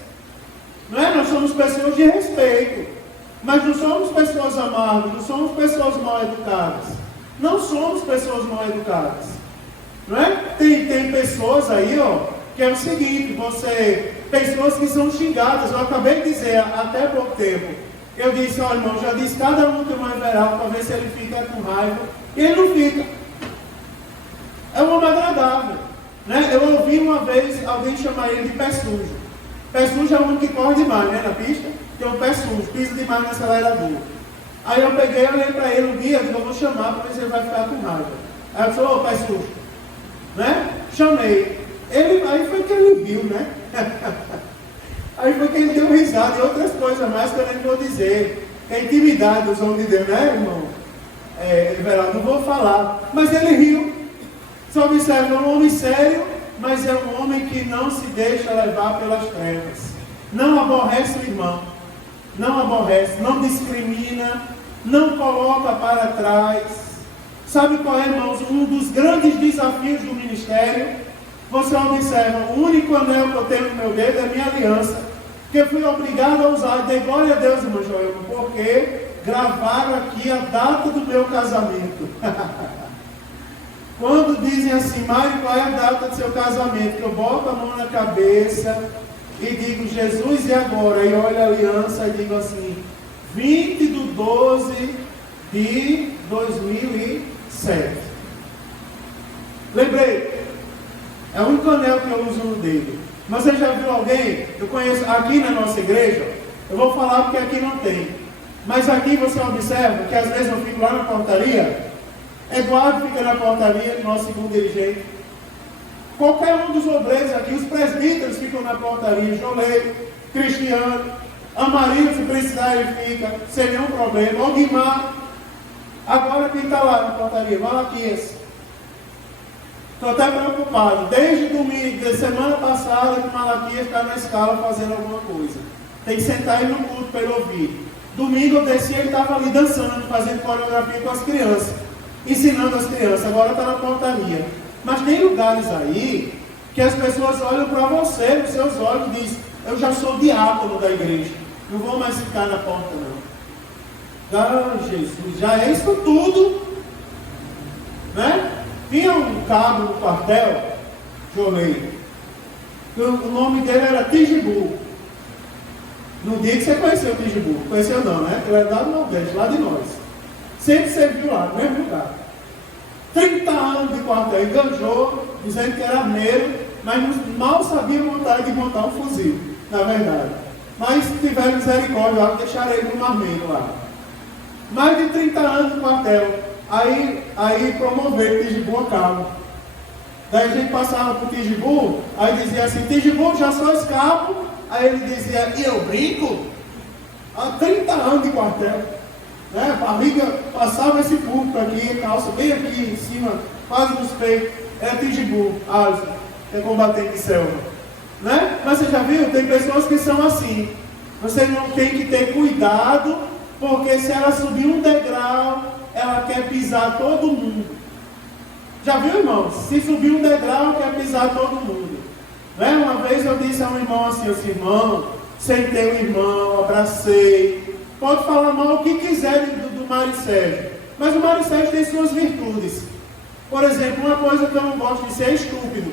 Não é? Nós somos pessoas de respeito. Mas não somos pessoas amargas, não somos pessoas mal educadas. Não somos pessoas mal educadas. Não é? Tem pessoas aí, ó, que é o seguinte, pessoas que são xingadas. Eu acabei de dizer, até pouco tempo, eu disse, ó irmão, já disse cada um tem uma everal para ver se ele fica com raiva. E ele não fica. É um homem agradável. Né? Eu ouvi uma vez alguém chamar ele de pé sujo. Pé sujo é um que corre demais, né, na pista. Tem um pé sujo, pisa demais no acelerador. Aí eu peguei, olhei para ele um dia, eu vou chamar para ver se ele vai ficar com raiva. Aí eu disse, ô pé sujo. Né? Chamei. Aí foi que ele viu, né? Aí foi que ele deu risada e outras coisas mais que eu nem vou dizer. É intimidade dos homens de Deus, né, irmão? Não vou falar. Mas ele riu. Você observa, é um homem sério, mas é um homem que não se deixa levar pelas trevas. Não aborrece o irmão. Não aborrece, não discrimina, não coloca para trás. Sabe qual é, irmãos? Um dos grandes desafios do ministério. Você observa, o único anel que eu tenho no meu dedo é a minha aliança. Que eu fui obrigado a usar. Dei glória a Deus, irmão Joel, porque gravaram aqui a data do meu casamento. Quando dizem assim, Mário, qual é a data do seu casamento? Que eu boto a mão na cabeça e digo, Jesus, e agora? E olho a aliança e digo assim, 20/12/2007. Lembrei, é o único anel que eu uso no dedo. Mas você já viu alguém? Eu conheço aqui na nossa igreja, eu vou falar porque aqui não tem. Mas aqui você observa que às vezes eu fico lá na portaria, Eduardo fica na portaria, nosso segundo dirigente. Qualquer um dos obreiros aqui, os presbíteros ficam na portaria, Jolei, Cristiano, Amarildo, se precisar ele fica, sem nenhum problema. O Guimar, agora quem está lá na portaria? Malaquias. Estou até preocupado. Desde domingo, da semana passada, que o Malaquias está na escala fazendo alguma coisa. Tem que sentar aí no culto para ele ouvir. Domingo eu desci, ele estava ali dançando, fazendo coreografia com as crianças, ensinando as crianças. Agora está na portaria. Mas tem lugares aí que as pessoas olham para você, nos seus olhos, e dizem, eu já sou diácono da igreja, não vou mais ficar na porta não. Ah, Jesus, já é isso tudo, né? Tinha um cabo no quartel, Jolei, o nome dele era Tijibu. No dia que você conheceu o Tijibu, conheceu não, né? Ele era lá do Nordeste, lá de nós. Sempre serviu lá, no mesmo lugar. 30 anos de quartel, enganjou, dizendo que era armeiro, mas mal sabia de montar um fuzil, na verdade. Mas se tiver misericórdia lá, deixaram ele como armeiro lá. Mais de 30 anos de quartel. Aí promoveram Tijibu a cabo. Daí a gente passava por Tijibu, aí dizia assim, Tijibu, já sou escapo. Aí ele dizia, e eu brinco? Há 30 anos de quartel. Né? A barriga passava esse público aqui, calça bem aqui em cima, quase nos peitos. É Tijibu, Alisson, que é combatente de selva. Né? Mas você já viu? Tem pessoas que são assim. Você não tem que ter cuidado, porque se ela subir um degrau, ela quer pisar todo mundo. Já viu, irmão? Se subir um degrau, quer pisar todo mundo. Né? Uma vez eu disse a um irmão assim, eu disse, irmão, sentei o irmão, abracei. Pode falar mal o que quiser do Mário Sérgio, mas o Mário Sérgio tem suas virtudes. Por exemplo, uma coisa que eu não gosto de ser estúpido.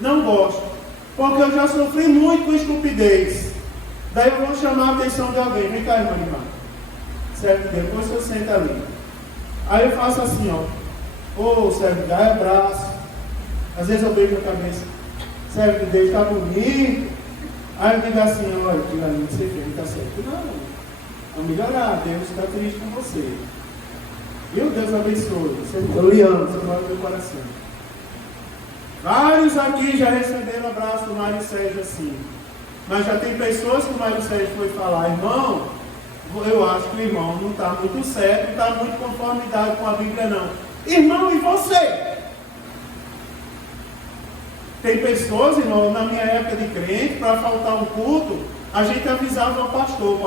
Não gosto. Porque eu já sofri muito com estupidez. Daí eu vou chamar a atenção de alguém. Vem cá, irmã. Certo? Depois você senta ali. Aí eu faço assim, ó. Ô, Sérgio, dá abraço. Às vezes eu beijo a cabeça. Sérgio, Deus está bonito. Aí eu digo assim, olha, aquilo ali que você fez, não está certo. Não. Vamos melhorar. Deus está triste com você. Viu? Deus abençoe. Eu lhe amo, você mora no meu coração. Vários aqui já receberam o abraço do Mário Sérgio assim. Mas já tem pessoas que o Mário Sérgio foi falar, irmão, eu acho que o irmão não está muito certo, não está muito conformidade com a Bíblia não. Irmão, e você? Tem pessoas, irmão, na minha época de crente, para faltar um culto, a gente avisava ao pastor,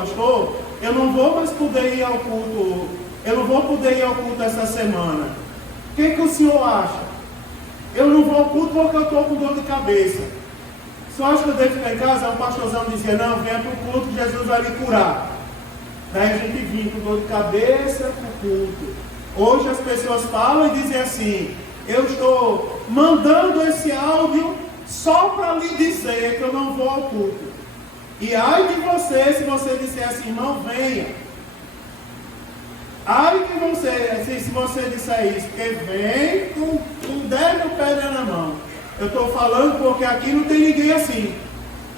eu não vou mais poder ir ao culto, eu não vou poder ir ao culto essa semana. O que o senhor acha? Eu não vou ao culto porque eu estou com dor de cabeça. Só acha que eu devo ficar em casa? O pastorzão dizia, não, venha para o culto, Jesus vai lhe curar. Daí a gente vinha com dor de cabeça para o culto. Hoje as pessoas falam e dizem assim, eu estou mandando esse áudio só para lhe dizer que eu não vou ao culto. E ai de você se você disser assim, irmão, venha. Ai de você, assim, se você disser isso, porque vem com 10 pedras na mão. Eu estou falando porque aqui não tem ninguém assim.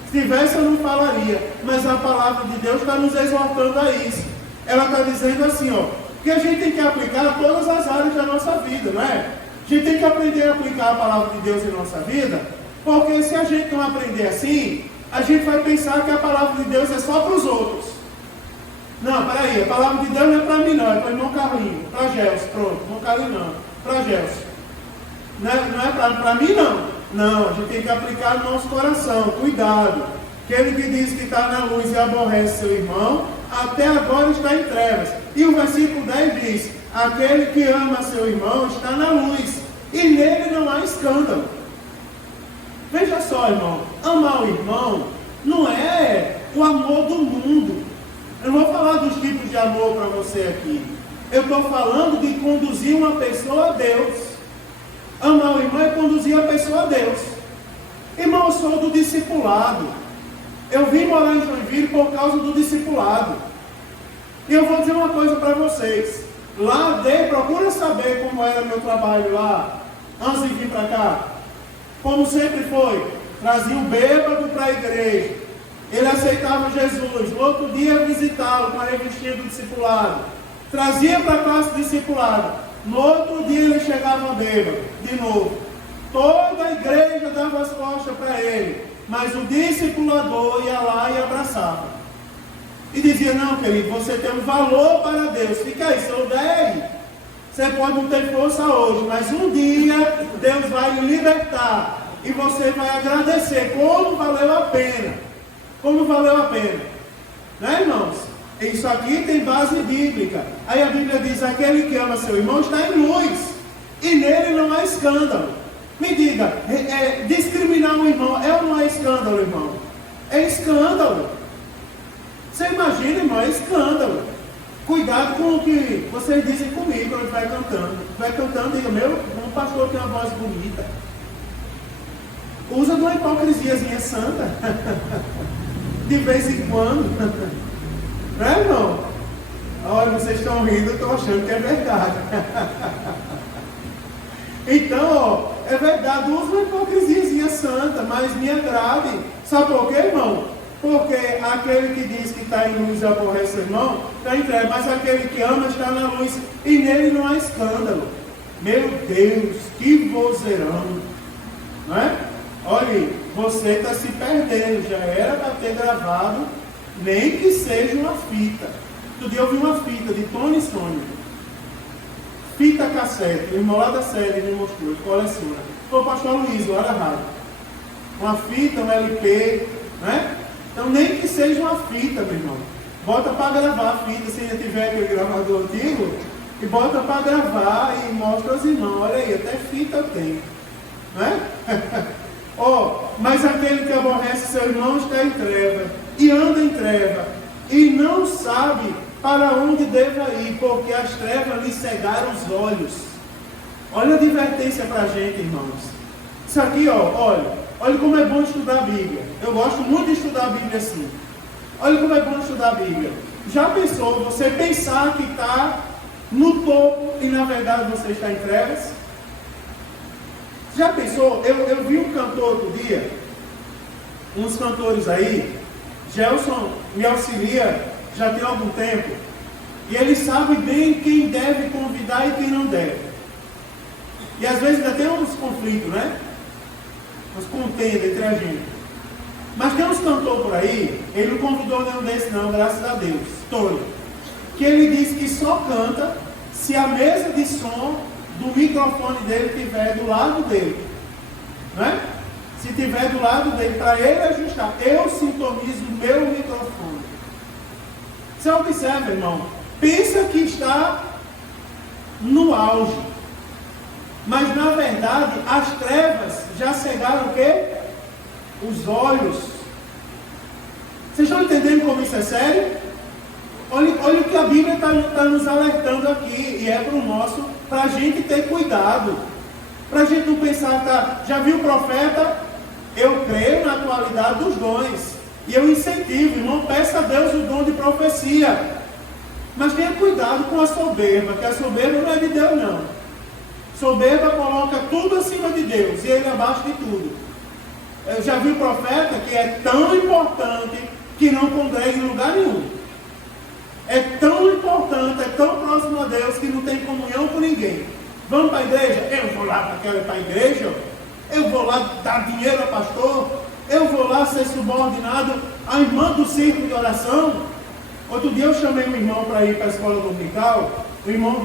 Se tivesse eu não falaria. Mas a palavra de Deus está nos exortando a isso. Ela está dizendo assim, ó, que a gente tem que aplicar a todas as áreas da nossa vida, não é? A gente tem que aprender a aplicar a palavra de Deus em nossa vida, porque se a gente não aprender assim, a gente vai pensar que a palavra de Deus é só para os outros. Não, peraí, a palavra de Deus não é para mim não, é para o irmão Carlinhos, para Gelson, pronto, irmão Carlinhos não, para Gelson. Não é para mim não. Não, a gente tem que aplicar no nosso coração, cuidado. Aquele que diz que está na luz e aborrece seu irmão, até agora está em trevas. E o versículo 10 diz, aquele que ama seu irmão está na luz, e nele não há escândalo. Veja só, irmão, amar o irmão não é o amor do mundo. Eu não vou falar dos tipos de amor para você aqui. Eu estou falando de conduzir uma pessoa a Deus. conheço a Deus. Irmão, eu sou do discipulado. Eu vim morar em Joinville por causa do discipulado. E eu vou dizer uma coisa para vocês. Lá procura saber como era meu trabalho lá, antes de vir para cá. Como sempre foi, trazia o bêbado para a igreja. Ele aceitava Jesus. No outro dia ia visitá-lo com a revistinha do discipulado. Trazia para a classe discipulada. No outro dia ele chegava bêbado, de novo. Toda a igreja dava as costas para ele. Mas o discipulador ia lá e abraçava. E dizia, não, querido, você tem um valor para Deus. Fica aí, seu 10. Você pode não ter força hoje, mas um dia Deus vai lhe libertar. E você vai agradecer como valeu a pena. Como valeu a pena. Né, irmãos? Isso aqui tem base bíblica. Aí a Bíblia diz, aquele que ama seu irmão está em luz. E nele não há escândalo. Me diga, discriminar um irmão é ou não é escândalo, irmão? É escândalo. Você imagina, irmão, é escândalo. Cuidado com o que vocês dizem comigo quando vai cantando. Vai cantando, diga, meu pastor tem uma voz bonita. Usa de uma hipocrisiazinha santa. De vez em quando. Não é, irmão? Olha, vocês estão rindo, eu estou achando que é verdade. Então, ó, é verdade, usa uma hipocrisiazinha santa, mas me agrade. Sabe por quê, irmão? Porque aquele que diz que está em luz e aborrece o irmão, está em trevas, mas aquele que ama está na luz, e nele não há escândalo. Meu Deus, que vozeirão! Não é? Olha, você está se perdendo, já era para ter gravado, nem que seja uma fita. Outro dia eu vi uma fita de Tony Sônia. Fita cassete, o irmão lá da série me mostrou, ele coleciona. Foi o pastor Luiz, lá da rádio. Uma fita, um LP, né? Então nem que seja uma fita, meu irmão. Bota para gravar a fita, se ainda tiver aquele gravador antigo, e bota para gravar e mostra aos irmãos, olha aí, até fita eu tenho. Né? Mas aquele que aborrece seu irmão está em treva, e anda em treva, e não sabe para onde deva ir, porque as trevas lhe cegaram os olhos. Olha a advertência para a gente, irmãos. Isso aqui, olha como é bom estudar a Bíblia. Eu gosto muito de estudar a Bíblia assim. Olha como é bom estudar a Bíblia. Já pensou, você pensar que está no topo e na verdade você está em trevas? Já pensou? Eu vi um cantor outro dia, uns cantores aí, Gelson me auxilia já tem algum tempo, e ele sabe bem quem deve convidar e quem não deve. E às vezes ainda tem uns conflitos, né? Uns contendas entre a gente. Mas tem uns cantores por aí, ele não convidou nenhum desses não, graças a Deus, Tony, que ele diz que só canta se a mesa de som do microfone dele estiver do lado dele. Né? Se estiver do lado dele, para ele ajustar, eu sintonizo o meu microfone. Você observa, irmão, pensa que está no auge, mas na verdade as trevas já cegaram o quê? Os olhos. Vocês estão entendendo como isso é sério? Olha o que a Bíblia está nos alertando aqui, e é para a gente ter cuidado, para a gente não pensar, já viu o profeta? Eu creio na atualidade dos dons. E eu incentivo, irmão, peça a Deus o dom de profecia. Mas tenha cuidado com a soberba, que a soberba não é de Deus, não. Soberba coloca tudo acima de Deus e ele abaixo de tudo. Eu já vi o profeta que é tão importante que não congrega em lugar nenhum. É tão importante, é tão próximo a Deus que não tem comunhão com ninguém. Vamos para a igreja? Eu vou lá para a igreja. Eu vou lá dar dinheiro ao pastor. Eu vou lá ser subordinado à irmã do círculo de oração. Outro dia eu chamei um irmão para ir para a escola dominical, um irmão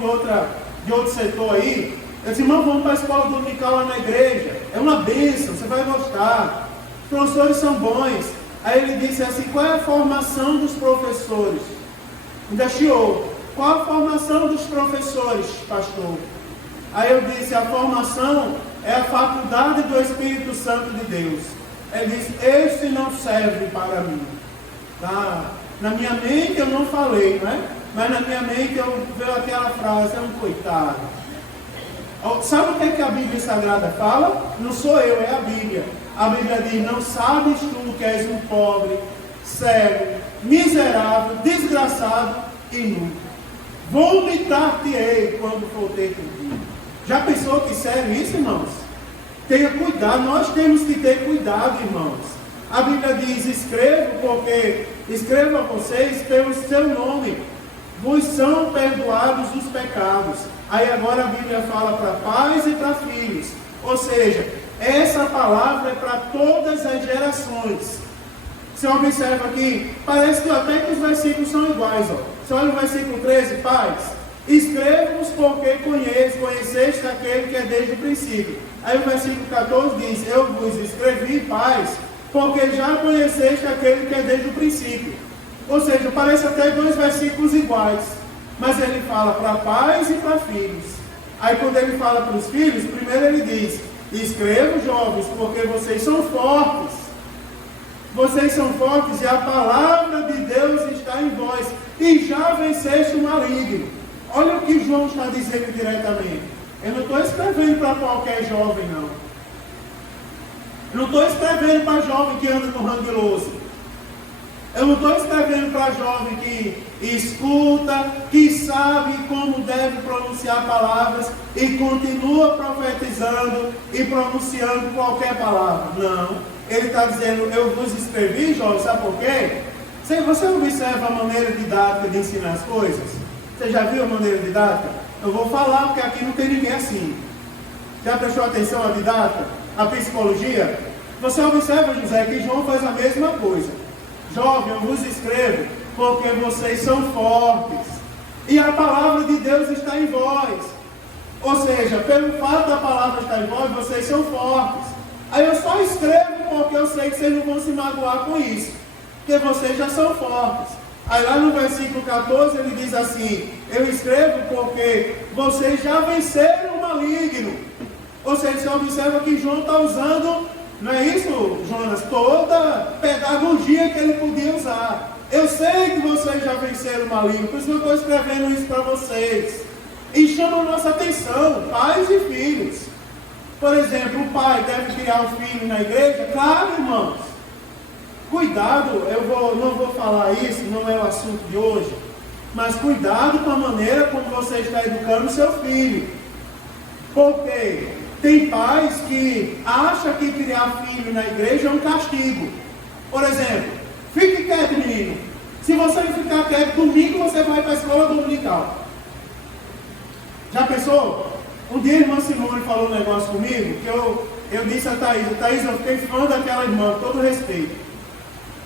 de outro setor aí. Eu disse, irmão, vamos para a escola dominical lá na igreja. É uma bênção, você vai gostar. Os professores são bons. Aí ele disse assim, qual é a formação dos professores? Ainda chiou. Qual a formação dos professores, pastor? Aí eu disse, a formação é a faculdade do Espírito Santo de Deus. Ele disse, esse não serve para mim. Na minha mente eu não falei, né? Mas na minha mente eu veio aquela frase, é um coitado. Sabe o que é que a Bíblia Sagrada fala? Não sou eu, é a Bíblia. A Bíblia diz: não sabes tu que és um pobre, cego, miserável, desgraçado e nu. Vomitar-te-ei quando for ter contigo. Já pensou que sério isso, irmãos? Tenha cuidado, nós temos que ter cuidado, irmãos. A Bíblia diz: escrevo a vocês pelo seu nome, vos são perdoados os pecados. Aí agora a Bíblia fala para pais e para filhos. Ou seja, essa palavra é para todas as gerações. Você observa aqui, parece que até que os versículos são iguais. Você olha o versículo 13, pais, escrevo-vos porque conheceste aquele que é desde o princípio. Aí o versículo 14 diz: eu vos escrevi, pais, porque já conheceste aquele que é desde o princípio. Ou seja, parece até dois versículos iguais, mas ele fala para pais e para filhos. Aí quando ele fala para os filhos, primeiro ele diz: escrevo, jovens, porque vocês são fortes. Vocês são fortes e a palavra de Deus está em vós, e já venceste o maligno. Olha o que João está dizendo diretamente. Eu não estou escrevendo para qualquer jovem, não. Eu não estou escrevendo para jovem que anda com ranguiloso. Eu não estou escrevendo para jovem que escuta, que sabe como deve pronunciar palavras e continua profetizando e pronunciando qualquer palavra. Não. Ele está dizendo: eu vos escrevi, jovem, sabe por quê? Você observa a maneira didática de ensinar as coisas? Você já viu a maneira didática? Eu vou falar porque aqui não tem ninguém assim. Já prestou atenção à didática? À psicologia? Você observa, José, que João faz a mesma coisa. Jovem, eu vos escrevo porque vocês são fortes e a palavra de Deus está em vós. Ou seja, pelo fato da palavra estar em vós, vocês são fortes. Aí eu só escrevo porque eu sei que vocês não vão se magoar com isso, porque vocês já são fortes. Aí lá no versículo 14 ele diz assim: eu escrevo porque vocês já venceram o maligno. Ou seja, você observa que João está usando, não é isso, Jonas? Toda pedagogia que ele podia usar. Eu sei que vocês já venceram o maligno, por isso que eu estou escrevendo isso para vocês. E chama a nossa atenção, pais e filhos. Por exemplo, o pai deve criar o filho na igreja? Claro, irmãos. Cuidado, não vou falar isso, não é o assunto de hoje. Mas cuidado com a maneira como você está educando o seu filho. Porque tem pais que acham que criar filho na igreja é um castigo. Por exemplo, fique quieto, menino. Se você não ficar quieto, domingo você vai para a escola dominical. Já pensou? Um dia a irmã Simone falou um negócio comigo, que eu disse a Thaís, eu fiquei fã daquela irmã, com todo respeito.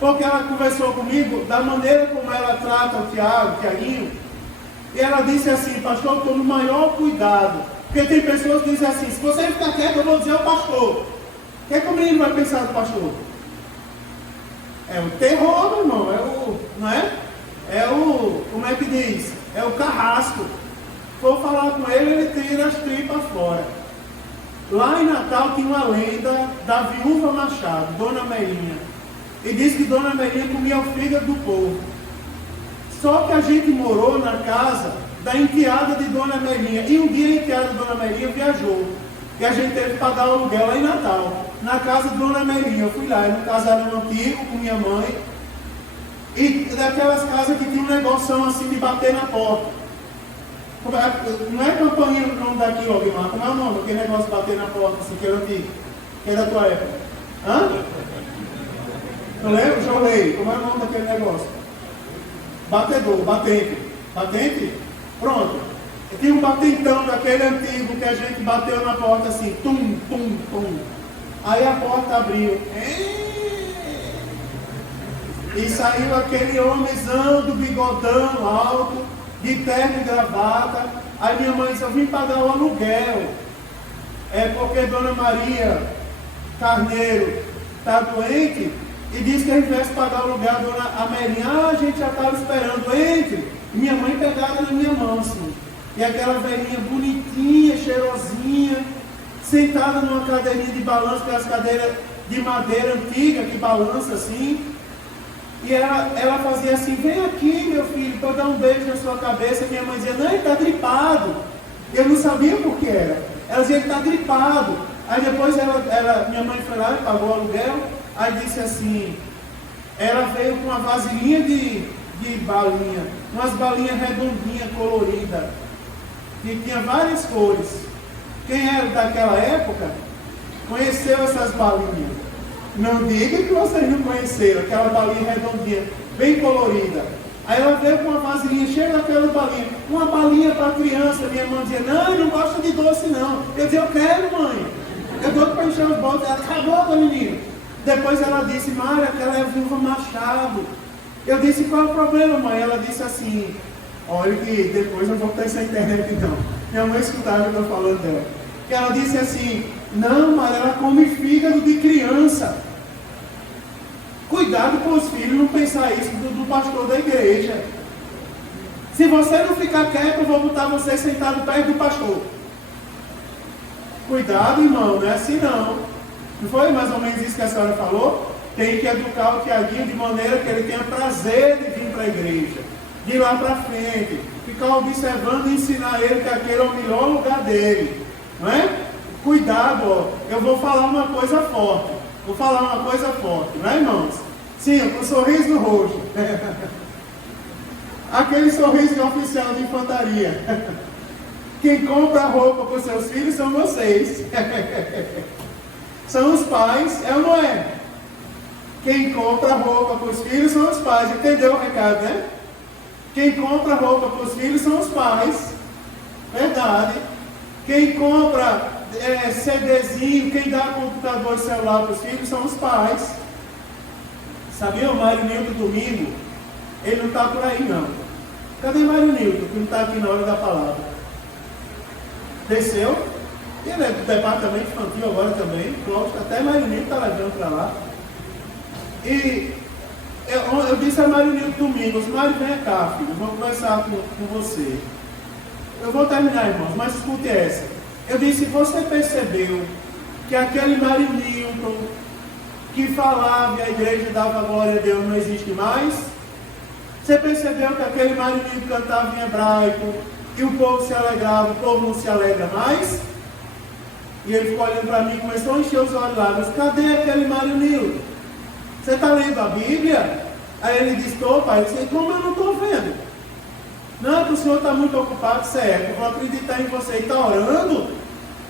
Porque ela conversou comigo da maneira como ela trata o Tiaguinho, e ela disse assim: pastor, eu estou no maior cuidado. Porque tem pessoas que dizem assim: se você ficar quieto, eu vou dizer ao pastor. O que é que o menino vai pensar do pastor? É o terror, meu irmão, não é? É o, como é que diz? É o carrasco. Vou falar com ele, ele tira as tripas fora. Lá em Natal tinha uma lenda da viúva Machado, Dona Melinha. E diz que Dona Melinha comia o fígado do povo. Só que a gente morou na casa da enteada de Dona Melinha. E um dia a enteada de Dona Melinha viajou. E a gente teve que pagar o aluguel lá em Natal. Na casa de Dona Melinha. Eu fui lá, era um casarão antigo com minha mãe. E daquelas casas que tinha um negócio assim de bater na porta. Não é campainha o nome daquilo, Guilherme? Como é o nome? Aquele negócio de bater na porta, assim, que era antigo. Que era da tua época. Hã? Não lembro? Joelho. Como é o nome daquele negócio? Batedor, batente. Batente? Pronto. Tinha um batentão daquele antigo que a gente bateu na porta assim. Tum, tum, tum. Aí a porta abriu. E saiu aquele homenzão do bigodão alto, de terno e gravata. Aí minha mãe disse: eu vim pagar o aluguel. É porque Dona Maria Carneiro está doente e disse que a gente tivesse que pagar o aluguel. A Dona Amelinha, a gente já estava esperando. Entre. E minha mãe pegada na minha mão assim. E aquela velhinha bonitinha, cheirosinha, sentada numa cadeirinha de balanço, aquelas cadeiras de madeira antiga que balança assim. E ela fazia assim: vem aqui, meu filho, para eu dar um beijo na sua cabeça. Minha mãe dizia: não, ele está gripado. Eu não sabia por que era. Ela dizia que está gripado. Aí depois minha mãe foi lá e pagou o aluguel. Aí disse assim, ela veio com uma vasilhinha de balinha, umas balinhas redondinhas, coloridas, que tinha várias cores. Quem era daquela época conheceu essas balinhas. Não diga que vocês não conheceram, aquela balinha redondinha, bem colorida. Aí ela veio com uma vasilhinha cheia daquela balinha, uma balinha para criança. Minha mãe dizia, não, eu não gosto de doce não. Eu dizia, eu quero, mãe. Eu dou para encher os bolsos. Ela, acabou, menino. Depois ela disse, Mária, aquela é a viúva Machado. Eu disse, qual é o problema, mãe? Ela disse assim, olha que depois eu vou ter essa internet então. Minha mãe escutava o que eu estou falando dela. Que ela disse assim, não, Mária, ela come fígado de criança. Cuidado com os filhos, não pensar isso do pastor da igreja. Se você não ficar quieto, eu vou botar você sentado perto do pastor. Cuidado, irmão, não é assim não. Não foi mais ou menos isso que a senhora falou? Tem que educar o Tiaguinho de maneira que ele tenha prazer de vir para a igreja, de ir lá para frente, ficar observando e ensinar ele que aquele é o melhor lugar dele. Não é? Cuidado, ó. Eu vou falar uma coisa forte. Não é, irmãos? Sim, com um sorriso no rosto. Aquele sorriso de oficial de infantaria. Quem compra roupa para os seus filhos são vocês. São os pais, é ou não é? Quem compra roupa para os filhos são os pais. Entendeu o recado, né? Quem compra roupa para os filhos são os pais. Verdade. Quem compra CDzinho, quem dá computador e celular para os filhos são os pais. Sabia o Mário Nilton domingo? Ele não está por aí não. Cadê Mário Nilton, que não está aqui na hora da palavra? Desceu? Ele é do departamento infantil agora também. Lógico, até Mário Nilton está levando para lá. E eu disse a Mário Nilton domingo, Mário, vem cá, filho, vou conversar com você. Eu vou terminar, irmãos, mas escute essa. Eu disse, você percebeu que aquele Mário Nilton que falava e a igreja dava glória a Deus não existe mais? Você percebeu que aquele Mário Nilton cantava em hebraico e o povo se alegrava, o povo não se alegra mais? E ele ficou olhando para mim e começou a encher os olhos lá. Mas cadê aquele Mário Nilton? Você está lendo a Bíblia? Aí ele disse, estou, pai. Eu disse, como eu não estou vendo? Não, o senhor está muito ocupado, certo? Eu vou acreditar em você e está orando?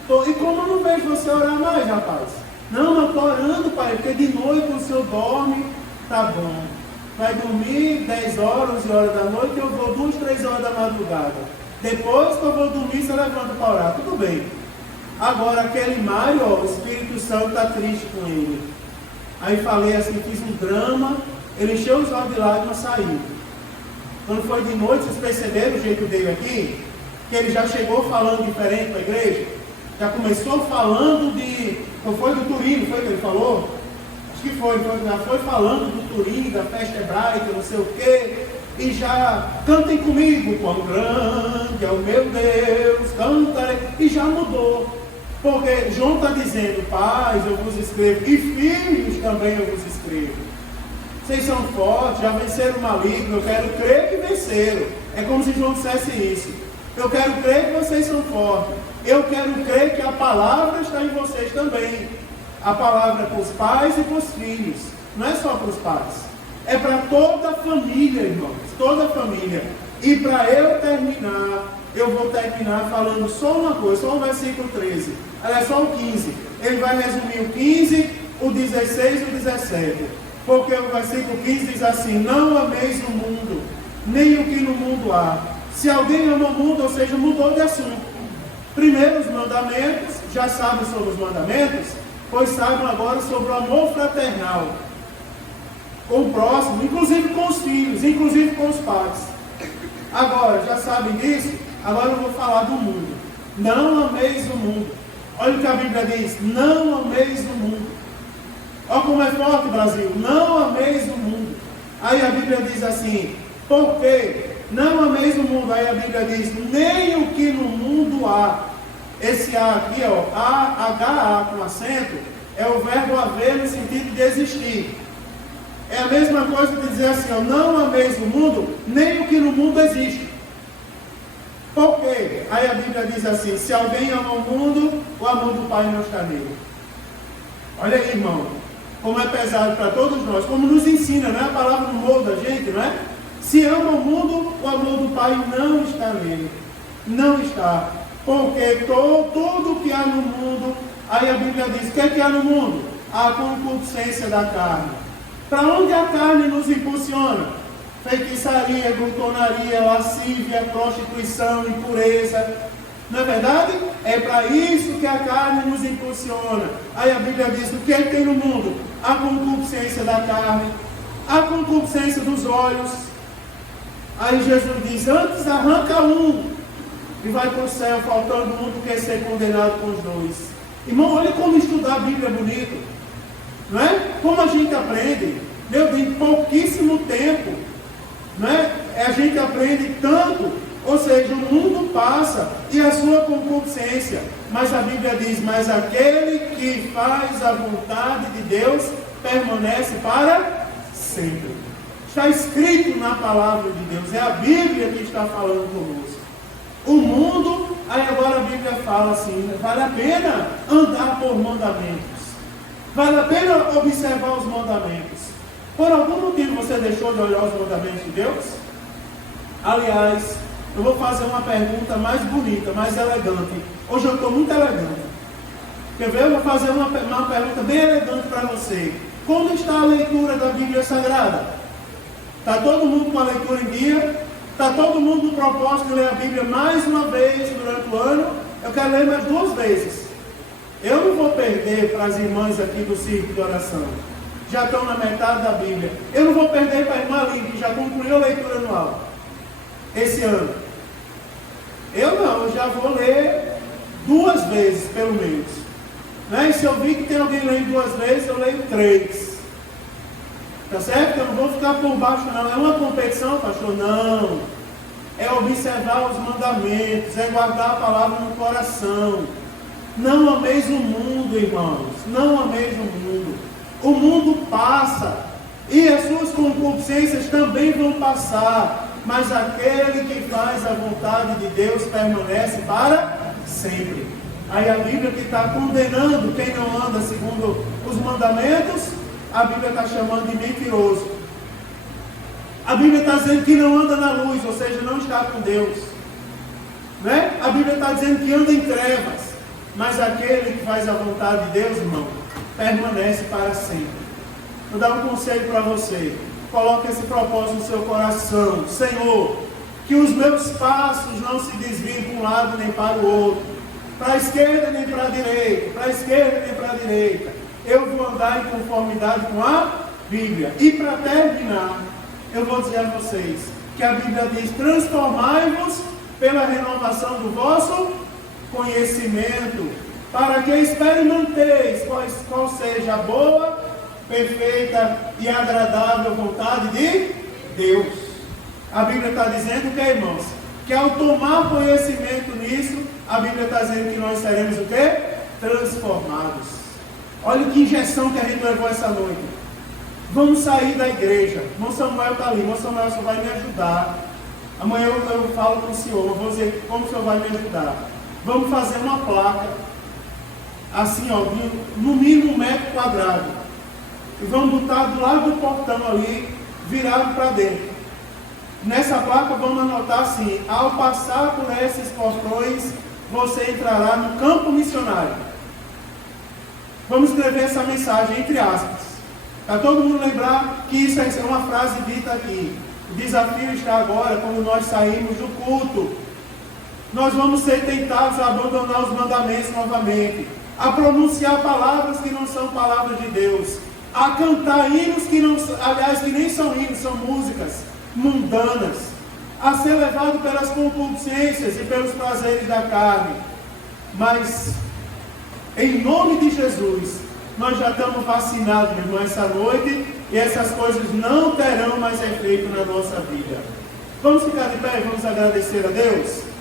E como eu não vejo você orar mais, rapaz? Não, eu estou orando, pai, porque de noite o senhor dorme, tá bom. Vai dormir 10 horas, 11 horas da noite, eu vou 2, 3 horas da madrugada. Depois que eu vou dormir, você levanta para orar. Tudo bem. Agora, aquele Mário, ó, o Espírito Santo está triste com ele. Aí falei assim, fiz um drama, ele encheu os olhos de lágrimas e saiu. Quando foi de noite, vocês perceberam o jeito dele aqui? Que ele já chegou falando diferente para a igreja? Já começou falando não foi do Turim, foi que ele falou? Acho que foi, já foi falando do Turim, da festa hebraica, não sei o quê. E já, cantem comigo, quão grande é o meu Deus, cantarei. E já mudou. Porque João está dizendo, pais, eu vos escrevo, e filhos também eu vos escrevo. Vocês são fortes, já venceram o maligno, eu quero crer que venceram. É como se João dissesse isso. Eu quero crer que vocês são fortes. Eu quero crer que a palavra está em vocês também. A palavra é para os pais e para os filhos. Não é só para os pais. É para toda a família, irmãos. Toda a família. E para eu terminar, eu vou terminar falando só uma coisa, só o versículo 13. Aliás, só o 15. Ele vai resumir o 15, o 16 e o 17. Porque o versículo 15 diz assim, não ameis o mundo, nem o que no mundo há. Se alguém ama o mundo, ou seja, mudou de assunto. Primeiro os mandamentos, já sabem sobre os mandamentos, pois saibam agora sobre o amor fraternal. Com o próximo, inclusive com os filhos, inclusive com os pais. Agora, já sabem disso? Agora eu vou falar do mundo. Não ameis o mundo. Olha o que a Bíblia diz, não ameis o mundo. Olha como é forte, Brasil, não ameis o mundo. Aí a Bíblia diz assim, por quê? Não ameis o mundo. Aí a Bíblia diz, nem o que no mundo há. Esse A aqui, ó, A-H-A com acento, é o verbo haver no sentido de existir. É a mesma coisa que dizer assim, ó, não ameis o mundo, nem o que no mundo existe. Por quê? Aí a Bíblia diz assim: se alguém ama o mundo, o amor do Pai não está nele. Olha aí, irmão, como é pesado para todos nós, como nos ensina, né? A palavra no molde da gente, não é? Se ama o mundo, o amor do Pai não está nele. Não está. Porque tudo que há no mundo, aí a Bíblia diz: o que é que há no mundo? A concupiscência da carne. Para onde a carne nos impulsiona? Feitiçaria, glutonaria, lascívia, prostituição, impureza. Não é verdade? É para isso que a carne nos impulsiona. Aí a Bíblia diz: o que é que tem no mundo? A concupiscência da carne, a concupiscência dos olhos. Aí Jesus diz: antes arranca um e vai para o céu, faltando um, do que ser condenado com os dois. Irmão, olha como estudar a Bíblia é bonito. Não é? Como a gente aprende. Meu Deus, em pouquíssimo tempo. Não é? A gente aprende tanto. Ou seja, o mundo passa e a sua concupiscência. Mas a Bíblia diz: mas aquele que faz a vontade de Deus permanece para sempre. Está escrito na palavra de Deus. É a Bíblia que está falando conosco. O mundo, aí agora a Bíblia fala assim: vale a pena andar por mandamentos. Vale a pena observar os mandamentos. Por algum motivo você deixou de olhar os mandamentos de Deus? Aliás, eu vou fazer uma pergunta mais bonita, mais elegante. Hoje eu estou muito elegante. Quer ver? Eu vou fazer uma pergunta bem elegante para você. Como está a leitura da Bíblia Sagrada? Está todo mundo com a leitura em dia? Está todo mundo no propósito de ler a Bíblia mais uma vez durante o ano? Eu quero ler mais 2 vezes. Eu não vou perder para as irmãs aqui do círculo de oração. Já estão na metade da Bíblia. Eu não vou perder para a irmã Aline, que já concluiu a leitura anual esse ano. Eu não, eu já vou ler 2 vezes, pelo menos. Né? E se eu vi que tem alguém lendo 2 vezes, eu leio 3. Tá certo? Eu não vou ficar por baixo, não. É uma competição, pastor? Não. É observar os mandamentos, é guardar a palavra no coração. Não ameis o mundo, irmãos. Não ameis o mundo. O mundo passa e as suas concupiscências também vão passar. Mas aquele que faz a vontade de Deus permanece para sempre. Aí a Bíblia que está condenando quem não anda segundo os mandamentos, a Bíblia está chamando de mentiroso. A Bíblia está dizendo que não anda na luz, ou seja, não está com Deus. Né? A Bíblia está dizendo que anda em trevas. Mas aquele que faz a vontade de Deus, irmão, permanece para sempre. Vou dar um conselho para você. Coloque esse propósito no seu coração. Senhor, que os meus passos não se desviem para um lado nem para o outro. Para a esquerda nem para a direita. Para a esquerda nem para a direita. Eu vou andar em conformidade com a Bíblia. E para terminar, eu vou dizer a vocês que a Bíblia diz: transformai-vos pela renovação do vosso conhecimento, para que experimenteis qual seja a boa, perfeita e agradável vontade de Deus. A Bíblia está dizendo que, irmãos, que ao tomar conhecimento nisso, a Bíblia está dizendo que nós seremos o quê? Transformados. Olha que injeção que a gente levou essa noite. Vamos sair da igreja. Irmão Samuel está ali. Irmão Samuel só vai me ajudar. Amanhã eu falo com o senhor. Eu vou dizer como o senhor vai me ajudar. Vamos fazer uma placa, assim, ó, no mínimo 1 metro quadrado. E vamos botar do lado do portão ali, virado para dentro. Nessa placa vamos anotar assim: ao passar por esses portões, você entrará no campo missionário. Vamos escrever essa mensagem entre aspas. Para todo mundo lembrar que isso é uma frase dita aqui. O desafio está agora, quando nós saímos do culto. Nós vamos ser tentados a abandonar os mandamentos novamente, a pronunciar palavras que não são palavras de Deus, a cantar hinos que não, aliás, que nem são hinos, são músicas mundanas, a ser levado pelas concupiscências e pelos prazeres da carne. Mas, em nome de Jesus, nós já estamos vacinados, meu irmão, essa noite, e essas coisas não terão mais efeito na nossa vida. Vamos ficar de pé e vamos agradecer a Deus?